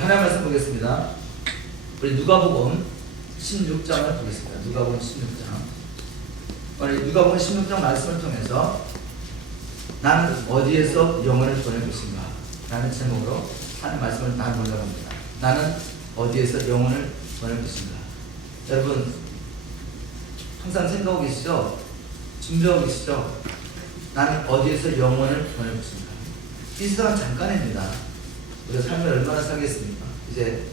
하나님 말씀 보겠습니다. 우리 누가복음 16장을 보겠습니다. 누가복음 16장. 우리 누가복음 16장 말씀을 통해서 나는 어디에서 영혼을 보낼 것인가? 라는 제목으로 하나님 말씀을 나누려고 합니다. 나는 어디에서 영혼을 보낼 것인가? 여러분 항상 생각하고 계시죠? 준비하고 계시죠? 나는 어디에서 영혼을 보낼 것인가? 이 세상은 잠깐입니다. 우리가 삶을 얼마나 살겠습니까? 이제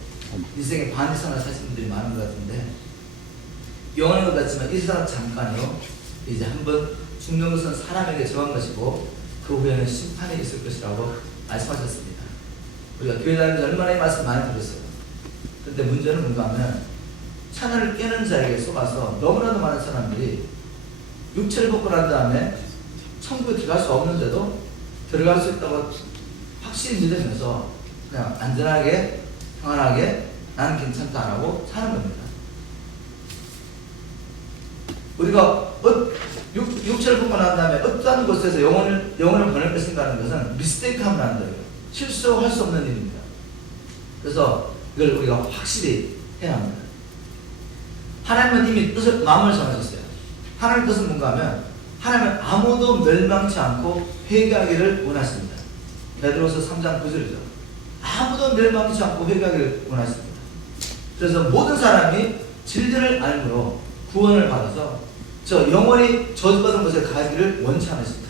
인생의 반 이상을 사신 분들이 많은 것 같은데, 영원한 것 같지만 이 세상은 잠깐이요. 이제 한번 죽는 것은 사람에게 정한 것이고 그 후에는 심판이 있을 것이라고 말씀하셨습니다. 우리가 교회 다니면서 얼마나 이 말씀 많이 들었어요. 그런데 문제는 뭔가 하면 찬을 깨는 자에게 속아서 너무나도 많은 사람들이 육체를 벗고 난 다음에 천국에 들어갈 수 없는데도 들어갈 수 있다고 확실히 믿으면서 그냥 안전하게 평안하게 나는 괜찮다 안 하고 사는 겁니다. 우리가 육체를 벗고 난 다음에 어떠한 곳에서 영혼을 보낼 것인가 하는 것은 미스테이크 하면 안 돼요. 실수할 수 없는 일입니다. 그래서 이걸 우리가 확실히 해야 합니다. 하나님은 이미 마음을 정하셨어요. 하나님의 뜻은 뭔가 하면 하나님은 아무도 멸망치 않고 회개하기를 원하십니다. 베드로서 3장 9절이죠. 아무도 멸망치 않고 회개하기를 원하십니다. 그래서 모든 사람이 진리를 알므로 구원을 받아서 저 영원히 저주받은 곳에 가기를 원치 않으십니다.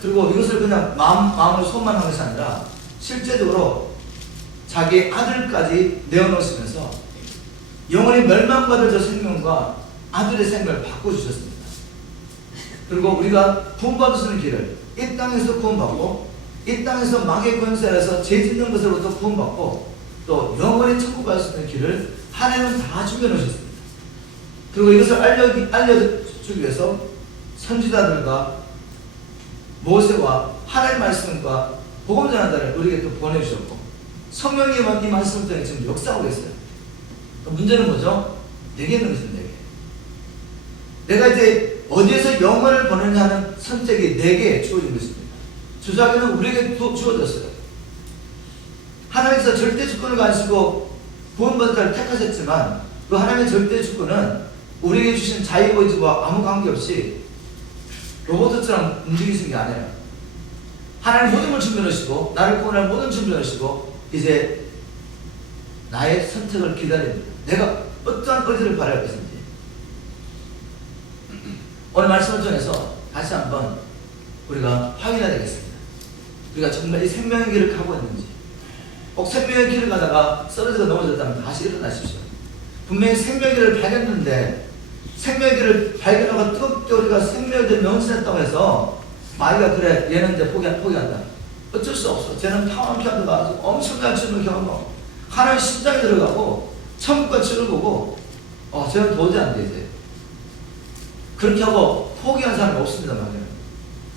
그리고 이것을 그냥 마음으로 손만 하는 것이 아니라 실제적으로 자기 아들까지 내어놓으시면서 영원히 멸망받을 저 생명과 아들의 생명을 바꿔주셨습니다. 그리고 우리가 구원받을 수 있는 길을 이 땅에서 구원받고 이 땅에서 마귀의 권세에서 죄 짓는 것으로부터 구원받고 또 영원히 천국 갈 수 있는 길을 하나님은 다 준비해놓으셨습니다. 그리고 이것을 알려주기 위해서 선지자들과 모세와 하나님의 말씀과 복음 전하자를 우리에게 또 보내주셨고 성령님은 이 말씀을 통해 지금 역사하고 있어요. 문제는 뭐죠? 내게 있는 것은 내게. 내가 이제 어디에서 영혼을 보내냐는 선택이 내게 주어진 것입니다. 주사기는 우리에게 주어졌어요. 하나님께서 절대 주권을 가지고 구원받을 자를 택하셨지만 그 하나님의 절대 주권은 우리에게 주신 자유의지와 아무 관계없이 로봇처럼 움직이시는 게 아니에요. 하나님 모든 걸 준비하시고 나를 구원할 모든 준비하시고 이제 나의 선택을 기다립니다. 내가 어떠한 의지를 바랄 것인지. 오늘 말씀을 통해서 다시 한번 우리가 확인해야 되겠습니다. 우리가 정말 이 생명의 길을 가고 있는지, 꼭 생명의 길을 가다가 쓰러져서 넘어졌다면 다시 일어나십시오. 분명히 생명의 길을 발견했는데 생명의 길을 발견하고 뜨겁게 우리가 생명의 길을 명심했다고 해서 마귀가 그래 얘는 이제 포기한다. 어쩔 수 없어. 쟤는 타원피한테 가서 엄청난 주님을 경험하고 하나님 심장에 들어가고 천국과 주를 보고 쟤는 도저히 안 돼 이제. 그렇게 하고 포기한 사람이 없습니다. 마귀는.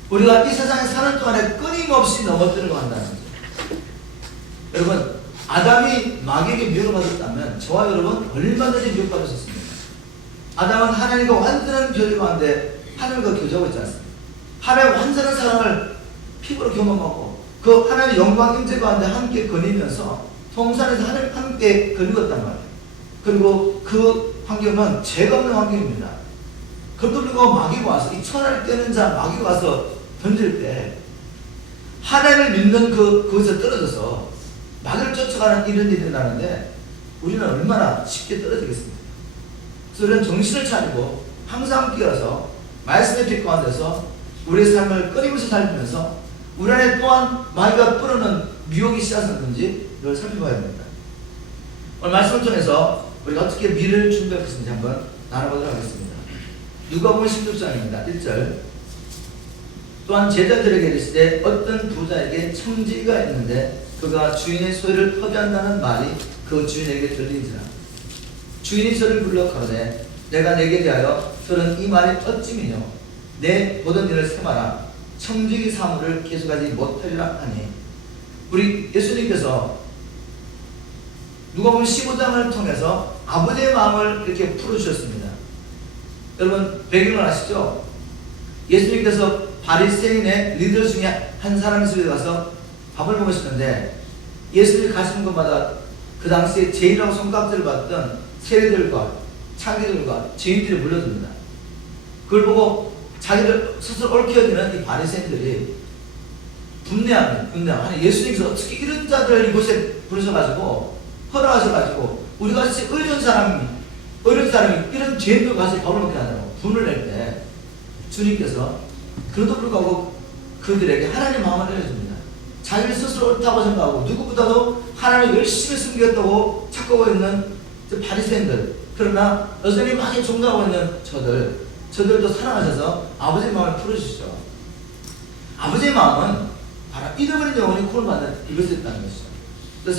우리가 이 세상에 사는 동안에 끊임없이 넘어뜨리고 한다는 거죠. 여러분 아담이 마귀에게 미혹을 받았다면 저와 여러분 얼마든지 미혹받을 수 있습니다. 아담은 하나님과 완전한 교제 가운데 하나님과 교제하고 있지 않습니까? 하나님의 완전한 사랑을 피부로 경험하고 그 하나님의 영광 임재 가운데 함께 거니면서 동산에서 하나님 함께 거니었단 말이에요. 그리고 그 환경은 죄가 없는 환경입니다. 그것도 마귀가 와서 이 천하를 깨는 자 마귀가 와서 던질 때 하나님을 믿는 그것에 떨어져서 마귀를 쫓아가는 이런 일이 나는데 우리는 얼마나 쉽게 떨어지겠습니까? 그래서 우리는 정신을 차리고 항상 깨어서 말씀의 빛 가운데서 우리의 삶을 끊임없이 살피면서 우리 안에 또한 마귀가 뿌리는 미혹이 씨앗었는지 이걸 살펴봐야 됩니다. 오늘 말씀을 통해서 우리가 어떻게 미래를 준비할 것인지 한번 나눠보도록 하겠습니다. 누가복음 16장입니다. 1절. 또한 제자들에게 이르시되 어떤 부자에게 청지기가 있는데 그가 주인의 소유를 허비한다는 말이 그 주인에게 들린지라. 주인이 저를 불러 가로되 내가 내게 대하여 들은 이 말이 어찌미뇨 내 모든 일을 세마라 청지기 사물을 계속하지 못하리라 하니. 우리 예수님께서 누가복음 15장을 통해서 아버지의 마음을 이렇게 풀어주셨습니다. 여러분 배경을 아시죠? 예수님께서 바리새인의 리더 중에 한 사람이 집에 가서 밥을 먹으시는데 예수님이 가시는 곳마다 그 당시에 제일하고 손깍지를 받던 세리들과 창기들과 죄인들이 몰려듭니다. 그걸 보고 자기들 스스로 옳게 여기는 이 바리새인들이 분내합니다. 아니 예수님께서 어떻게 이런 자들을 이곳에 부르셔가지고 허락하셔가지고 우리 같이 의로운 사람이 이런 죄인들 가서 밥을 먹게 하냐고 분을 낼 때 주님께서 그래도 불구하고 그들에게 하나님의 마음을 알려줍니다. 자기를 스스로 옳다고 생각하고 누구보다도 하나님을 열심히 숨겼다고 착각하고 있는 바리새인들, 그러나 여전히 많이 종교하고 있는 저들도 사랑하셔서 아버지의 마음을 풀어주시죠. 아버지의 마음은 바로 잃어버린 영혼이 구원을 받는 이것이 있다는 것이죠.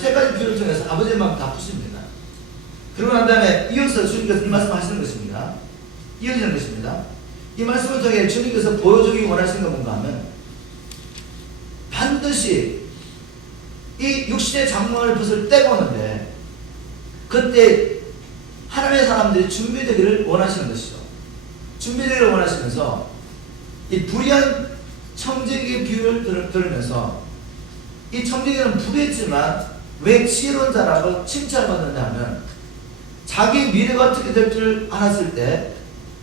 세 가지 비유를 통해서 아버지의 마음 다 푸십니다. 그러고 난 다음에 이어서 주님께서 이 말씀을 하시는 것입니다. 이어지는 것입니다. 이 말씀을 통해 주님께서 보여주기 원하시는 건 뭔가 하면 반드시 이 육신의 장막을 벗을 때가 오는데 그때 하나님의 사람들이 준비되기를 원하시는 것이죠. 준비되기를 원하시면서 이 불의한 청지기 비유를 들으면서 이 청지기는 불의했지만 왜 지혜로운 자라고 칭찬을 받는다 하면 자기 미래가 어떻게 될 줄 알았을 때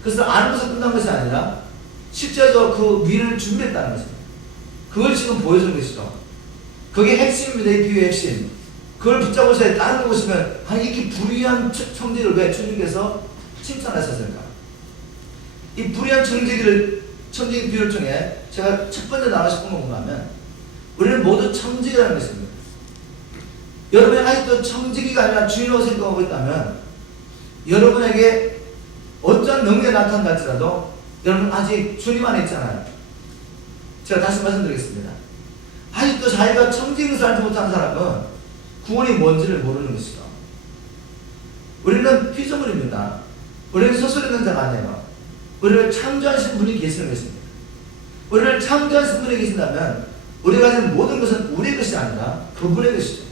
그것을 아는 것을 끝난 것이 아니라 실제로 그 미래를 준비했다는 것입니다. 그걸 지금 보여주는 것이죠. 그게 핵심입니다. 이 비유의 핵심. 그걸 붙잡으셔야 다른 거 보시면 아니 이렇게 불의한 청지기를 왜 주님께서 칭찬하셨을까? 이 불의한 청지기 비유를 통해 제가 첫 번째 나누고 싶은 건 뭔가 하면 우리는 모두 청지기라는 것입니다. 여러분이 아직도 청지기가 아니라 주인으로 생각하고 있다면 여러분에게 어떤 능력이 나타난다 할지라도 여러분 아직 주님 안에 있잖아요. 제가 다시 말씀드리겠습니다. 아직도 자기가 청지기를 알지 못하는 사람은 구원이 뭔지를 모르는 것이죠. 우리는 피조물입니다. 우리는 스스로 있는 자가 아니에요. 우리를 창조하신 분이 계시는 것입니다. 우리를 창조하신 분이 계신다면 우리가 가진 모든 것은 우리의 것이 아니라 그분의 것이죠.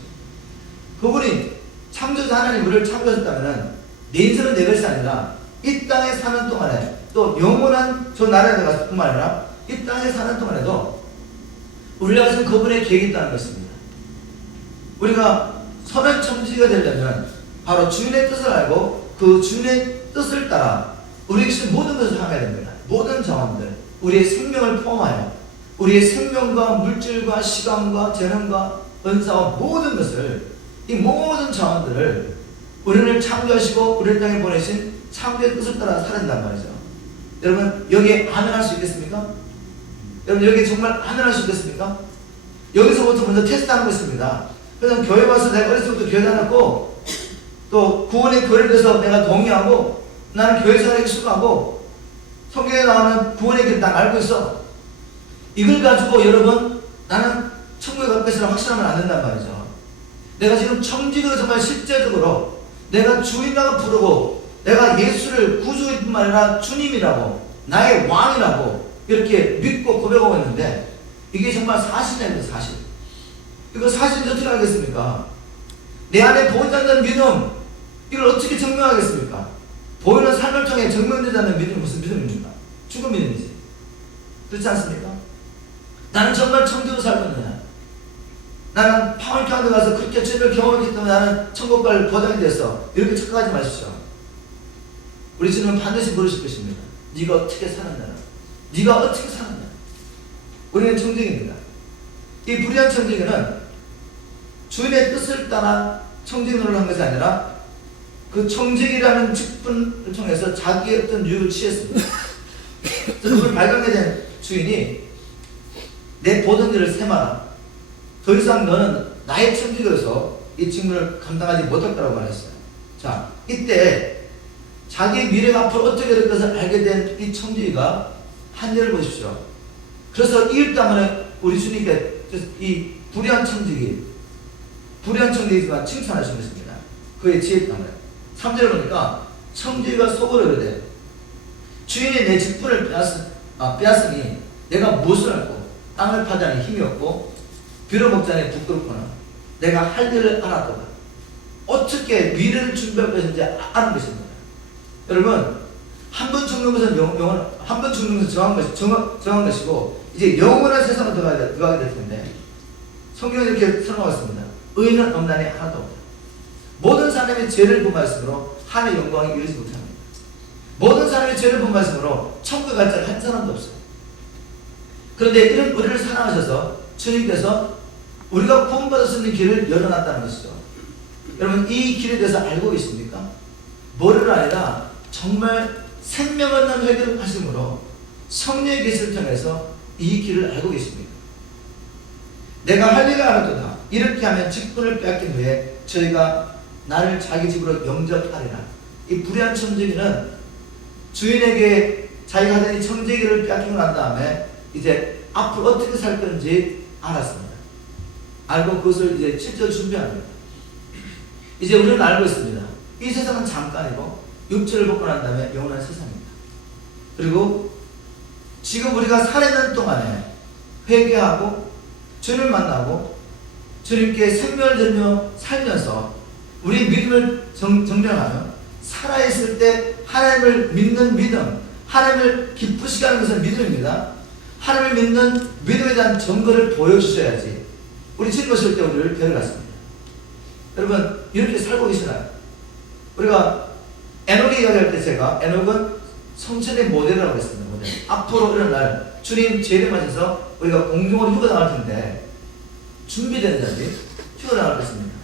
그분이 창조자 하나님 우리를 창조하셨다면 내 인생은 내 것이 아니라 이 땅에 사는 동안에 또 영원한 저 나라에 가서 뿐만 아니라 이 땅에 사는 동안에도 우리가 가진 그분의 계획이 있다는 것입니다. 우리가 선한 청지기가 되려면 바로 주인의 뜻을 알고 그 주인의 뜻을 따라 우리에게 주신 모든 것을 향해야 됩니다. 모든 자원들, 우리의 생명을 포함하여 우리의 생명과 물질과 시간과 재능과 은사와 모든 것을 이 모든 자원들을 우리를 창조하시고 우리를 땅에 보내신 창조의 뜻을 따라 살아낸단 말이죠. 여러분 여기에 아멘할 수 있겠습니까? 여러분 여기에 정말 아멘할 수 있겠습니까? 여기서부터 먼저 테스트하는 것입니다. 그래서 교회 와서 내가 어렸을 때부터 교회 다녔고 또 구원의 교회를 위해서 내가 동의하고 나는 교회 생활에 수고하고 성경에 나오는 구원의 길을 딱 알고 있어. 이걸 가지고 여러분 나는 천국에 갈 것이라 확신하면 안 된단 말이죠. 내가 지금 청지기로 정말 실제적으로 내가 주인이라고 부르고 내가 예수를 구주일 뿐만 아니라 주님이라고 나의 왕이라고 이렇게 믿고 고백하고 있는데 이게 정말 사실이에요. 사실. 이거 사실인지 어떻게 알겠습니까? 내 안에 보이지 않는 믿음 이걸 어떻게 증명하겠습니까? 보이는 삶을 통해 증명되지 않는 믿음이 무슨 믿음입니까? 죽은 믿음이지. 그렇지 않습니까? 나는 정말 청지기로 살고 있느냐? 나는 파울교회 가서 그렇게 주님을 경험했기 때문에 나는 천국 갈 보장이 됐어. 이렇게 착각하지 마십시오. 우리 주님은 반드시 물으실 것입니다. 네가 어떻게 사느냐? 네가 어떻게 사느냐? 우리는 청지기입니다. 이 불의한 청지기는 주인의 뜻을 따라 청지기 노릇을 한 것이 아니라 그 청지기라는 직분을 통해서 자기의 어떤 유익을 취했습니다. 그걸 발견하게 된 주인이 내 모든 일을 세마라. 더 이상 너는 나의 청지기로서 이 직무를 감당하지 못할 거라고 말했어요. 자, 이때 자기 미래가 앞으로 어떻게 될 것을 알게 된 이 청지기가 한 일을 보십시오. 그래서 이 일 때문에 우리 주님께 이 불의한 청지기지만 칭찬하신 것입니다. 그의 지혜 때문에. 3절에 보니까 청지기가 속으로 이르되 주인이 내 직분을 빼앗으니 내가 무엇을 할꼬? 땅을 파자니 힘이 없고 비료 먹자니 부끄럽구나. 내가 할 일을 알았도다. 어떻게 미래를 준비할 것인지 아는 것입니다. 여러분 한 번 죽는 것은 한 번 죽는 것은 정한 것이고 이제 영원한 세상으로 들어가게 될 텐데 성경에 이렇게 설명하고 있습니다. 의인은 없나니 하나도 없다. 모든 사람이 죄를 범하였으므로 하나님의 영광이 이르지 못합니다. 모든 사람이 죄를 범하였으므로 천국에 갈 자가 한 사람도 없어요. 그런데 이런 우리를 사랑하셔서 주님께서 우리가 구원받을 수 있는 길을 열어놨다는 것이죠. 여러분, 이 길에 대해서 알고 계십니까? 머리가 아니라 정말 생명 얻는 회개를 하심으로 성령의 계시를 통해서 이 길을 알고 계십니까? 내가 할 일을 알았도다. 이렇게 하면 직분을 빼앗긴 후에 저희가 나를 자기 집으로 영접하리라. 이 불의한 청지기는 주인에게 자기가 하던 이 청지기를 빼앗기고 난 다음에 이제 앞으로 어떻게 살 건지 알았습니다. 알고 그것을 이제 실제로 준비합니다. 이제 우리는 알고 있습니다. 이 세상은 잠깐이고 육체를 벗고 난 다음에 영원한 세상입니다. 그리고 지금 우리가 살아있는 동안에 회개하고 주님을 만나고 주님께 생명을 들며 살면서 우리 믿음을 정명하며 살아있을 때 하나님을 믿는 믿음, 하나님을 기쁘시게 하는 것은 믿음입니다. 하나님을 믿는 믿음에 대한 증거를 보여주셔야지 우리 주님 오실 때 우리를 데려갔습니다. 여러분, 이렇게 살고 계시나요? 우리가 에녹이 이야기할 때 제가 에녹은 성천의 모델이라고 했습니다. 모델. 앞으로 일어날 주님 재림하셔서 우리가 공중으로 휴가 나갈 텐데 준비되는 자들이 휴가 나갈 것입니다.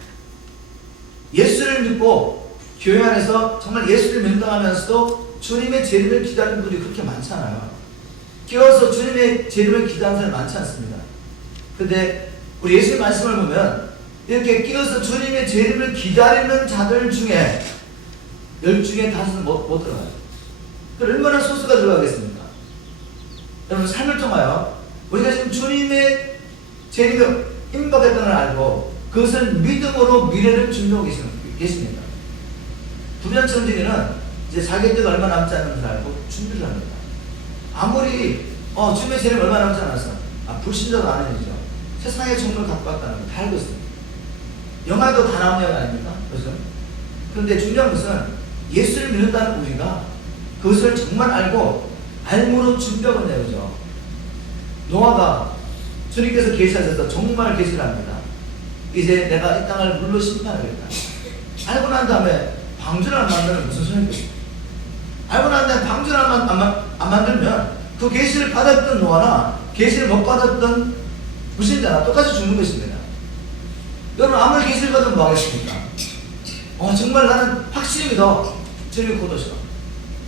예수를 믿고 교회 안에서 정말 예수를 명당하면서도 주님의 재림을 기다리는 분들이 그렇게 많잖아요. 깨어서 주님의 재림을 기다리는 사람이 많지 않습니다. 그런데 우리 예수의 말씀을 보면 이렇게 깨어서 주님의 재림을 기다리는 자들 중에 10중에 5는 못 들어가요. 얼마나 소수가 들어가겠습니까? 여러분, 삶을 통하여 우리가 지금 주님의 재림을 임박했다는 걸 알고 그것을 믿음으로 미래를 준비하고 계십니다. 불의한 청지기는 이제 자기 때가 얼마 남지 않는 걸 알고 준비를 합니다. 아무리 주님의 재림 얼마 남지 않아서 불신자도 아는 일이죠. 세상의 정보를 갖고 왔다는 걸 다 알고 있습니다. 영화도 다 나오는 영화 아닙니까? 요즘? 그런데 중요한 것은 예수를 믿는다는 우리가 그것을 정말 알고 알므로 준비하고 있는 거죠. 노아가 주님께서 계시하셔서 정말 계시를 합니다. 이제 내가 이 땅을 물로 심판하겠다. 알고 난 다음에 방주를 안 만들면 무슨 소용이겠습니까? 알고 난 다음에 방주를 안 만들면 그 계시를 받았던 노아나 계시를 못 받았던 무신자나 똑같이 죽는 것입니다. 여러분, 아무리 계시를 받으면 뭐 하겠습니까? 정말 나는 확실히 믿어. 주님이 곧 오셔.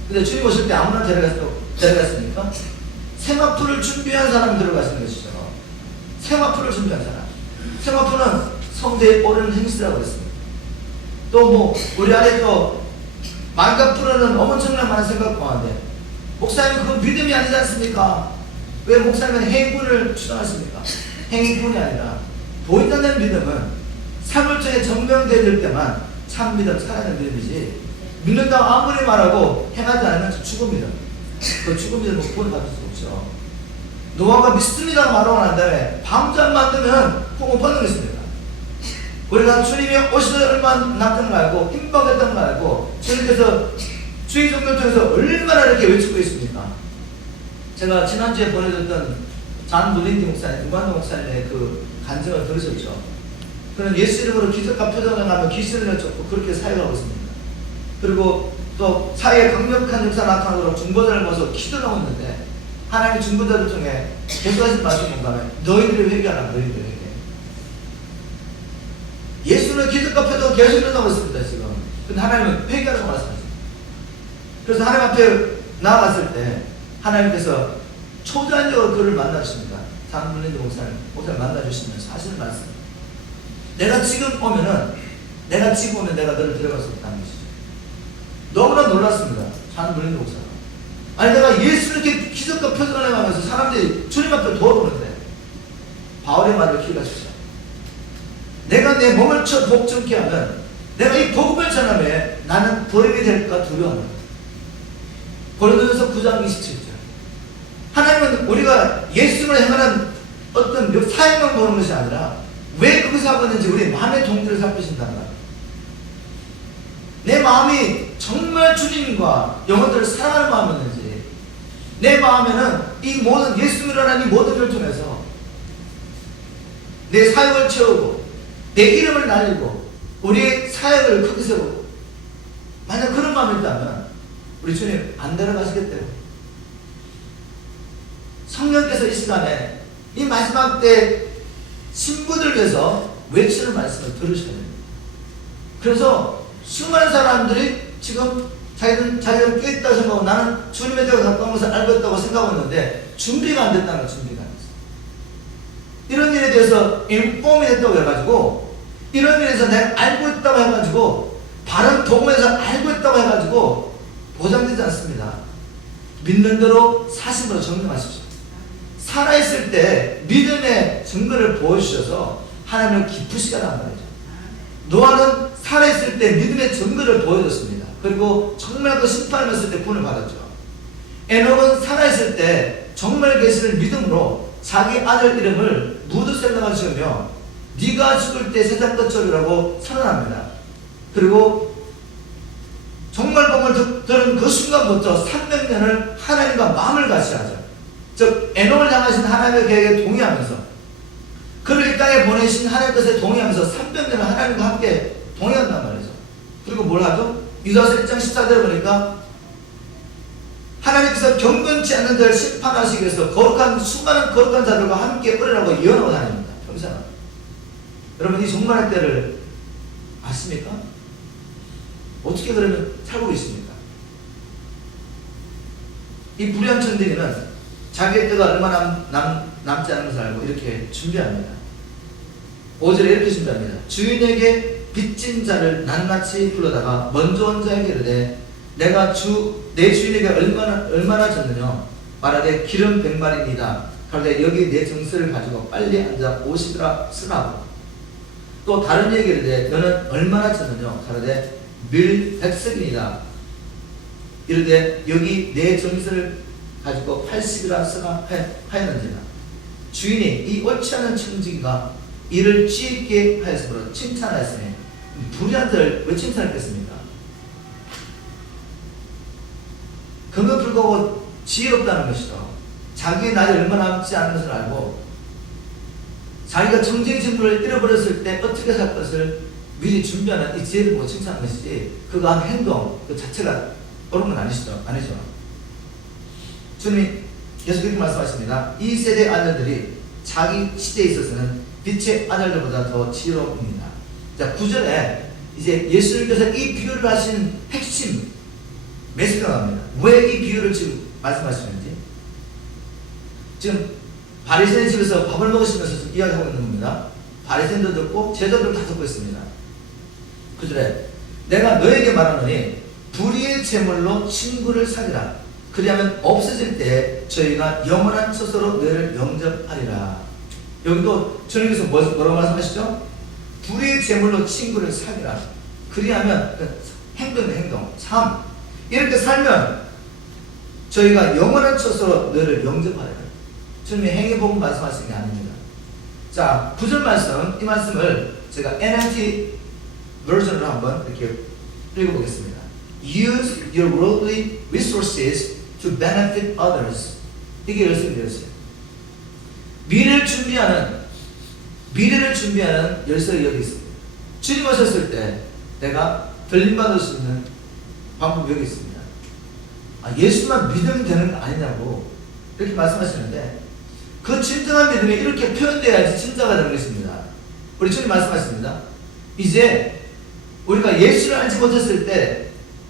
근데 주님 오실 때 아무나 데려갔습니까? 세마포를 준비한 사람이 들어가시는 것이죠. 세마포를 준비한 사람. 세마포는 성대에 오르는 행실이라고 했습니다. 또 우리 안에 또 만가프로는 엄청난 많은 생각 가운데 목사님 그건 믿음이 아니지 않습니까? 왜 목사님은 행군을 추천하십니까? 행군이 아니라 보인다는 믿음은 삶을 통해 증명될 때만 참 믿음, 살아있는 믿음이지 믿는다고 아무리 말하고 행하지 않으면 죽은 믿음. 그 죽은 믿음은 구원을 받을 수 없죠. 노아가 믿습니다고 말하고 난 다음에 방주 안 만들면 꼭 못 받는 것입니다. 우리가 주님이 오시는 얼마 남는 걸 알고 임박했던 걸 알고 주님께서 주의 종교를 통해서 얼마나 이렇게 외치고 있습니까? 제가 지난주에 보내줬던 잔 물린디 목사님, 우관도 목사님의 그 간증을 들으셨죠? 그는 예수 이름으로 기적과 표적을 하며 귀신을 쫓고 그렇게 사역하고 있습니다. 그리고 또 사회에 강력한 역사 나타나도록 중보자를 모셔서 기도를 하고 있는데 하나님의 중보자를 통해 계속하신 말씀 공감해 너희들이 회개하라. 너희들이 회개. 예수는 기적과 표적을 계속 일어나고 있습니다. 지금. 근데 하나님은 회개하라고 말씀하십니다. 그래서 하나님 앞에 나아갔을 때 하나님께서 초자연적으로 그를 만나주십니다. 장물린드 목사를 만나주시면서 하시는 말씀. 내가 지금 오면 내가 너를 데려갈 수 없다는 것이죠. 너무나 놀랐습니다. 장물린드 목사가. 아니 내가 예수를 이렇게 기적과 표적을 해가면서 사람들이 주님 앞에 도와보는데 바울의 말을 기억하십시오. 내가 내 몸을 복종케 하면 내가 이 복음을 전하면 나는 버림이 될까 두려워합니다. 고린도전서 9장 27절. 하나님은 우리가 예수를 행하는 어떤 사역만 보는 것이 아니라 왜 그것을 하고 있는지 우리 마음의 동기를 살피신단 말이에요. 내 마음이 정말 주님과 영혼들을 사랑하는 마음이었는지 내 마음에는 이 모든 예수님이라는 이 모든 걸 통해서 내 사역을 채우고 내 이름을 날리고 우리의 사역을 크게 세우고, 만약 그런 마음이 있다면 우리 주님 안 데려가시겠대요. 성령께서 이 시간에 이 마지막 때 신부들 위해서 외치는 말씀을 들으셔야 됩니다. 그래서 수많은 사람들이 지금 자기는 깨있다고 생각하고 나는 주님에 대해 가까운 것을 알고 있다고 생각하고 있는데 준비가 안 됐다는 거예요. 준비가 안 됐어요. 이런 일에 대해서 인폼이 됐다고 해가지고, 이런 일에 대해서 내가 알고 있다고 해가지고, 바른 복음에서 알고 있다고 해가지고 보장되지 않습니다. 믿는 대로 사심으로 정명하십시오. 살아있을 때 믿음의 증거를 보여주셔서 하나님을 기쁘시게 하란 말이죠. 노아는 살아있을 때 믿음의 증거를 보여줬습니다. 그리고 정말 그 심판을 했을 때 구원을 받았죠. 에녹은 살아있을 때 정말 계시를 믿음으로 자기 아들 이름을 무드셀라가 지으며 네가 죽을 때 세상 끝절이라고 선언합니다. 그리고 정말 복음을 들은 그 순간부터 300년을 하나님과 마음을 같이 하죠. 즉 에녹을 향하신 하나님의 계획에 동의하면서, 그를 이 땅에 보내신 하나님 뜻에 동의하면서 300년을 하나님과 함께 동의한단 말이죠. 그리고 뭘 하죠? 유다서 1장 14절에 보니까 하나님께서 경건치 않는 자를 심판하시기 위해서 수많은 거룩한 자들과 함께 으르라고 예언하고 다닙니다. 평생. 여러분, 이 종말의 때를 아십니까? 어떻게 그러면 살고 있습니까? 이 불의한 천대기는 자기의 때가 얼마나 남지 않은 것을 알고 이렇게 준비합니다. 5절에 이렇게 준비합니다. 주인에게 빚진 자를 낱낱이 불러다가 먼저 온 자에게 이르되 내가 내 주인에게 얼마나 졌느냐 말하되 기름 100마리니이다. 그런데 여기 내 정서를 가지고 빨리 앉아 50이라 쓰라고. 또 다른 얘기를 이르되 너는 얼마나 졌느냐 가로되 밀 100석이니이다. 이르되 여기 내 정서를 가지고 80이라 쓰라 하였는지라. 주인이 이 옳지 않은 청지기가 이를 지혜있게 하였으므로 칭찬하였으니 불의한 자를 왜 칭찬했겠습니까? 그거 불구하고 지혜롭다는 것이죠. 자기의 날이 얼마나 남지 않은 것을 알고 자기가 청지기 직분을 잃어버렸을 때 어떻게 살 것을 미리 준비하는 이 지혜를 보고 칭찬하는 것이지, 그거 한 행동 그 자체가 옳은 건 아니죠. 주님이 계속 이렇게 말씀하십니다. 이 세대 아들들이 자기 시대에 있어서는 빛의 아들들보다 더 지혜로웁니다. 자, 9절에 이제 예수님께서 이 비유를 하신 핵심 메시지가 나옵니다. 왜 이 비유를 지금 말씀하시는지. 지금 바리새인 집에서 밥을 먹으시면서 지금 이야기하고 있는 겁니다. 바리새인도 듣고 제자들도 다 듣고 있습니다. 9절에 내가 너에게 말하노니 불의의 제물로 친구를 사귀라. 그리하면 없어질 때 저희가 영원한 처소로 너희를 영접하리라. 여기도 주님께서 뭐라고 말씀하시죠? 불의의 제물로 친구를 사귀라. 그리하면 행동, 삶 이렇게 살면 저희가 영원한 처소로 너희를 영접하리라. 주님이 행위복음 말씀하시는 게 아닙니다. 자, 9절 말씀, 이 말씀을 제가 NLT 버전으로 한번 이렇게 읽어보겠습니다. Use your worldly resources to benefit others. 이게 열쇠가 되었어요. 미래를 준비하는 열쇠가 여기 있습니다. 주님 오셨을 때 내가 들림받을 수 있는 방법이 여기 있습니다. 예수만 믿으면 되는 거 아니냐고 이렇게 말씀하시는데, 그 진정한 믿음이 이렇게 표현되어야지 진짜가 되는 것입니다. 우리 주님 말씀하십니다. 이제 우리가 예수를 알지 못했을 때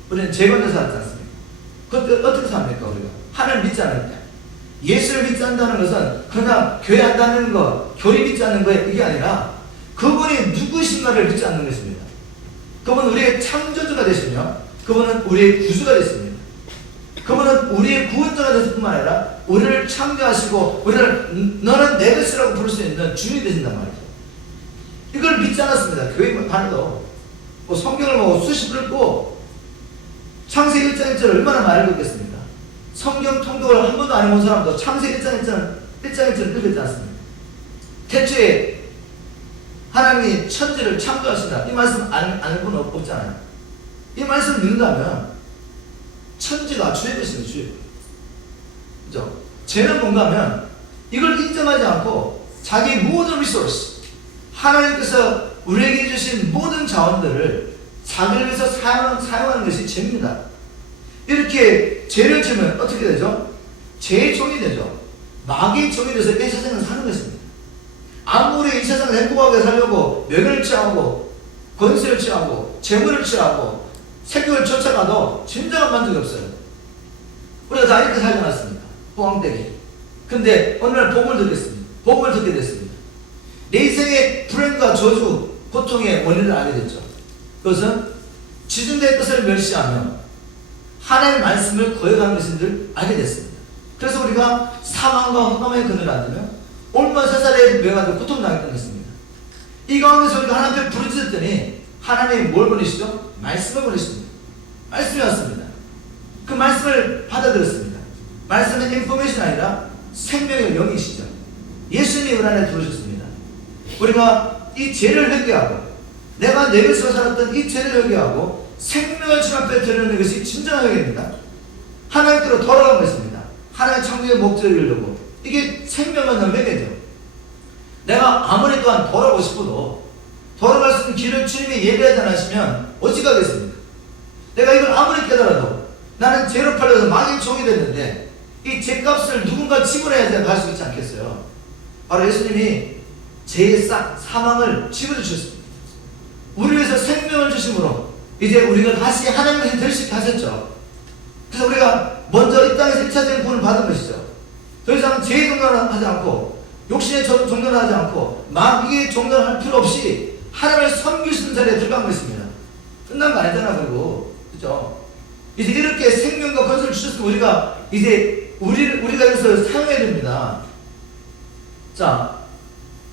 우리는 죄관에서 살지 않습니까? 그때 어떻게 삽니까? 우리가 하나님 믿지 않을 때. 예수를 믿지 않는다는 것은 그냥 교회 안 다니는 거, 교리 믿지 않는 거에 이게 아니라 그분이 누구신가를 믿지 않는 것입니다. 그분은 우리의 창조주가 되시며 그분은 우리의 구주가 되십니다. 그분은 우리의 구원자가 되실 뿐만 아니라 우리를 창조하시고 우리를 너는 내 것이라고 부를 수 있는 주인이 되신단 말이죠. 이걸 믿지 않았습니다. 교회 다녀도 뭐 성경을 뭐 수십 읽고 창세기 1장 1절을 얼마나 많이 알고 있겠습니까? 성경 통독을 한 번도 안 해본 사람도 창세기 1장 1절을 읽었지 않습니까? 태초에 하나님이 천지를 창조하신다. 이 말씀 아는 분 없잖아요. 이 말씀을 믿는다면 천지가 주의 것입니다. 주의 것. 그죠? 죄는 뭔가 하면 이걸 인정하지 않고 자기 모든 리소스, 하나님께서 우리에게 주신 모든 자원들을 자기를 위해서 사용하는 것이 죄입니다. 이렇게 죄를 지으면 어떻게 되죠? 죄의 종이 되죠. 마귀의 종이 돼서 이 세상을 사는 것입니다. 아무리 이 세상을 행복하게 살려고 명예를 취하고 권세를 취하고 재물을 취하고 생명을 쫓아가도 진정한 만족이 없어요. 우리가 다 이렇게 살려놨습니다. 포항되게. 근데 어느 날 복음을 듣겠습니다. 복음을 듣게 됐습니다. 내 인생의 불행과 저주, 고통의 원인을 알게 됐죠. 그것은 지존자의 뜻을 멸시하며 하나님의 말씀을 거역하는 것인 줄 알게 됐습니다. 그래서 우리가 사망과 흑암의 그늘을 앉으며 올무한 세살에 매가지고 고통당했던 것입니다. 이 가운데서 우리가 하나님 앞에 부르짖었더니 하나님이 뭘 보내시죠? 말씀을 보내십니다. 말씀이 왔습니다. 그 말씀을 받아들였습니다. 말씀은 인포메이션이 아니라 생명의 영이시죠. 예수님이 우리 안에 들어오셨습니다. 우리가 이 죄를 회개하고 내가 내 것으로 살았던 이 죄를 회개하고 생명을 주 앞에 드리는 것이 진정한 회개입니다. 하나님께로 돌아간 것입니다. 하나님의 창조의 목적을 이루려고. 이게 생명은 회개죠. 내가 아무리 또한 돌아가고 싶어도 돌아갈 수 있는 길을 주님이 예비하지 않으시면 어찌 가겠습니까? 내가 이걸 아무리 깨달아도 나는 죄로 팔려서 마귀의 종이 됐는데 이 죄값을 누군가 지불해야 갈 수 있지 않겠어요? 바로 예수님이 죄의 사망을 지불해 주셨습니다. 우리 위해서 생명을 주심으로 이제 우리가 다시 하나님의 될 수 있게 하셨죠. 그래서 우리가 먼저 이 땅에서 1차적인 구원을 받은 것이죠. 더 이상 죄의 종전을 하지 않고 욕심의 종전을 하지 않고 마귀의 종전을 할 필요 없이 하나님을 섬길 수 있는 자리에 들어간 것입니다. 끝난 거 아니잖아. 그리고 그죠? 이제 이렇게 생명과 건설을 주셨으면 우리가 이제 우리가 여기서 사용해야 됩니다. 자,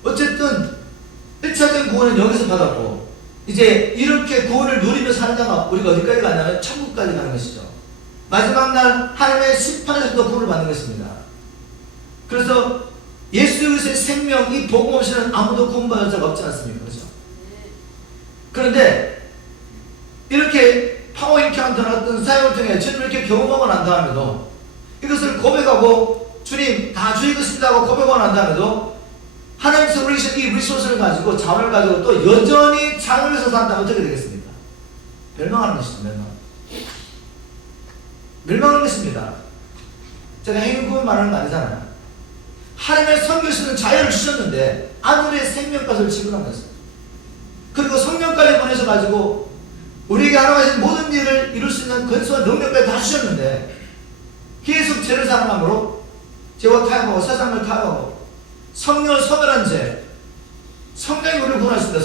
어쨌든 1차적인 구원은 여기서 받았고 이제 이렇게 구원을 누리며 살다가 우리가 어디까지 가냐면 천국까지 가는 것이죠. 마지막 날 하나님의 심판에서도 구원을 받는 것입니다. 그래서 예수 그리스도의 생명, 이 복음 없이는 아무도 구원받을 자가 없지 않습니까? 그렇죠? 그런데 이렇게 파워 인카운터 어떤 사역을 통해 주님 이렇게 경험하고 난 다음에도 이것을 고백하고 주님 다 주의 것입니다 하고 고백하고 난 다음에도 하나님께서 우리 이 리소스를 가지고 자원을 가지고 또 여전히 장을 위해서 산다면 어떻게 되겠습니까? 멸망하는 것이죠. 멸망하는 것입니다. 제가 행위구원 말하는 거 아니잖아요. 하나님의 섬기시는 자유를 주셨는데 아무리 생명값을 지불한 것입니다. 그리고 성령까지 보내셔가지고 우리에게 하나님의 모든 일을 이룰 수 있는 권수와 능력까지 다 주셨는데 계속 죄를 사랑함으로 죄와 타협하고 세상을 타협하고 성령을 소멸한 죄, 성령이 우리를 구원하십니다.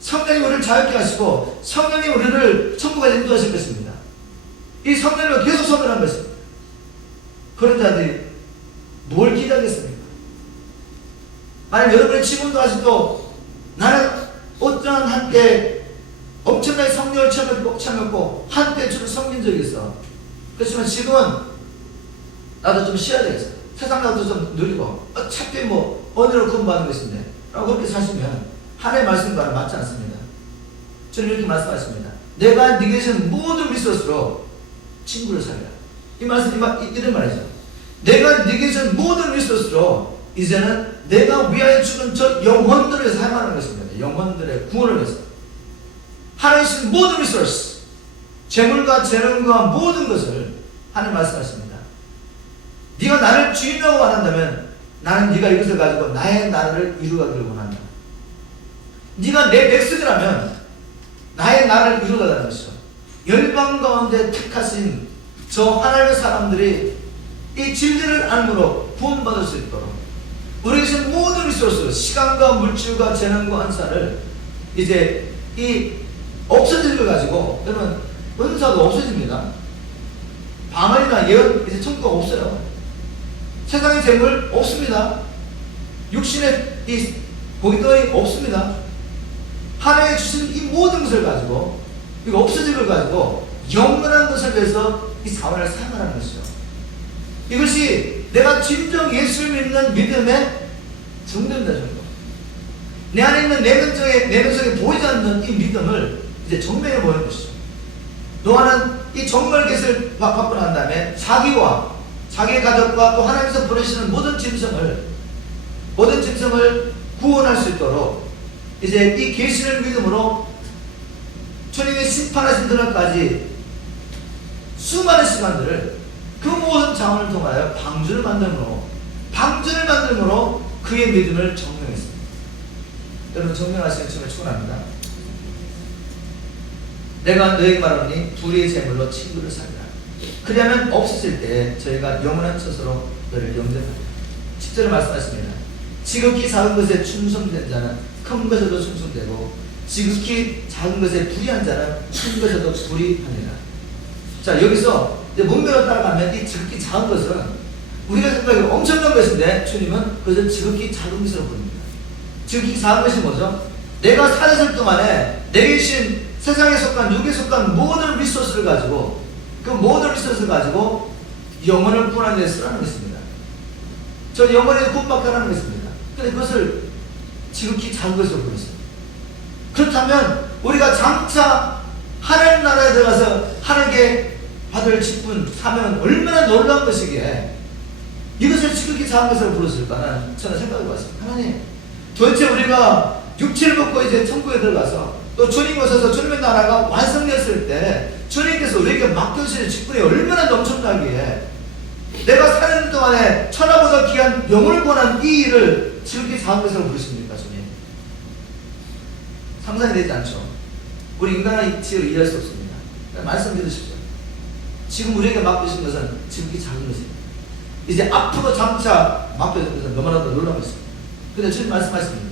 성령이 우리를 자유케 하시고 성령이 우리를 천국에 인도하실 것입니다. 이 성령을 계속 소멸한 것입니다. 그런 자들이 뭘 기대하겠습니까? 만약 여러분의 지금도 아직도 나는 어떠한 한때 엄청나게 성령을 체험했고 한때 주를 섬긴 적이 있어. 그렇지만 지금은 나도 좀 쉬어야 되겠어. 세상 나도 좀 누리고 어차피 뭐 언어로 구원받는 것인데 라고 그렇게 사시면 하나님의 말씀과는 맞지 않습니다. 주님 이렇게 말씀하십니다. 내가 네게 주신 모든 리소스로 친구를 살려. 이 말씀 이런 말이죠. 내가 네게 주신 모든 리소스로 이제는 내가 위하여 주는 저 영혼들을 사용하는 것입니다. 영혼들의 구원을 위해서 하나님 주신 모든 리소스, 재물과 재능과 모든 것을 하나님 말씀하십니다. 네가 나를 주인이라고 말한다면 나는 네가 이것을 가지고 나의 나라를 이루어가기를 원한다. 네가 내 백성이라면 나의 나라를 이루어가는 것이죠. 열방 가운데 택하신 저 하나님의 사람들이 이 진리를 알므로 구원받을 수 있도록 우리에게 주신 모든 리소스, 시간과 물질과 재능과 한사를 이제 이 없어진 걸 가지고 여러분 은사도 없어집니다. 방언이나 예언 이제 천국가 없어요. 세상의 재물 없습니다. 육신의 이 고깃덩이 없습니다. 하나님이 주신 이 모든 것을 가지고 이거 없어진 걸 가지고 영원한 것을 위해서 이 사원을 사용하는 것이죠. 이것이 내가 진정 예수를 믿는 믿음의 정도입니다. 정도. 내 안에 있는 내면적에 보이지 않는 이 믿음을 이제 정면에 보이는 것이죠. 노아는 이 정말 계시를 받고 난 다음에 자기와 자기의 가족과 또 하나님께서 보내시는 모든 짐승을 구원할 수 있도록 이제 이 계시를 믿음으로 주님의 심판하신 그날까지 수많은 시간들을 그 모든 자원을 통하여 방주를 만들므로 그의 믿음을 증명했습니다. 여러분 증명하시는 주님을 축원합니다. 내가 너에게 말하노니 불의의 제물로 친구를 살리라. 그리하면 없으실 때 저희가 영원한 처소로 너를 영접하리라. 10절을 말씀하십니다. 지극히 작은 것에 충성된 자는 큰 것에도 충성되고 지극히 작은 것에 불의한 자는 큰 것에도 불의하니라. 자, 여기서 이제 문맥으로 따라가면 이 지극히 작은 것은 우리가 생각하기 엄청난 것인데 주님은 그것을 지극히 작은 것으로 부릅니다. 지극히 작은 것이 뭐죠? 내가 살았을 동안에 내게 주신 세상에 속한 육에 속한 모든 리소스를 가지고 그 모든 리소스를 가지고 영혼을 구원하는 데 쓰라는 것입니다. 저 영혼에 구원받게 하는 것입니다. 근데 그것을 지극히 작은 것으로 부르습니다. 그렇다면 우리가 장차 하나님 나라에 들어가서 하나님께 받을 직분, 사명은 얼마나 놀라운 것이기에 이것을 지극히 작은 것으로 부르실까는 저는 생각해 봤습니다. 하나님, 도대체 우리가 육체를 벗고 이제 천국에 들어가서 또 주님 오셔서 주님의 나라가 완성됐을 때 주님께서 우리에게 맡겨주실 직분이 얼마나 넘쳐나기에 내가 사는 동안에 천하보다 귀한 영혼을 구원한 이 일을 지극히 작은 것으로 부르십니까, 주님? 상상이 되지 않죠. 우리 인간의 이치를 이해할 수 없습니다. 말씀 믿으십시오. 지금 우리에게 맡겨주신 것은 지극히 작은 것입니다. 이제 앞으로 장차 맡겨진 것은 너무나도 놀라운 것입니다. 근데 주님 말씀하십니다.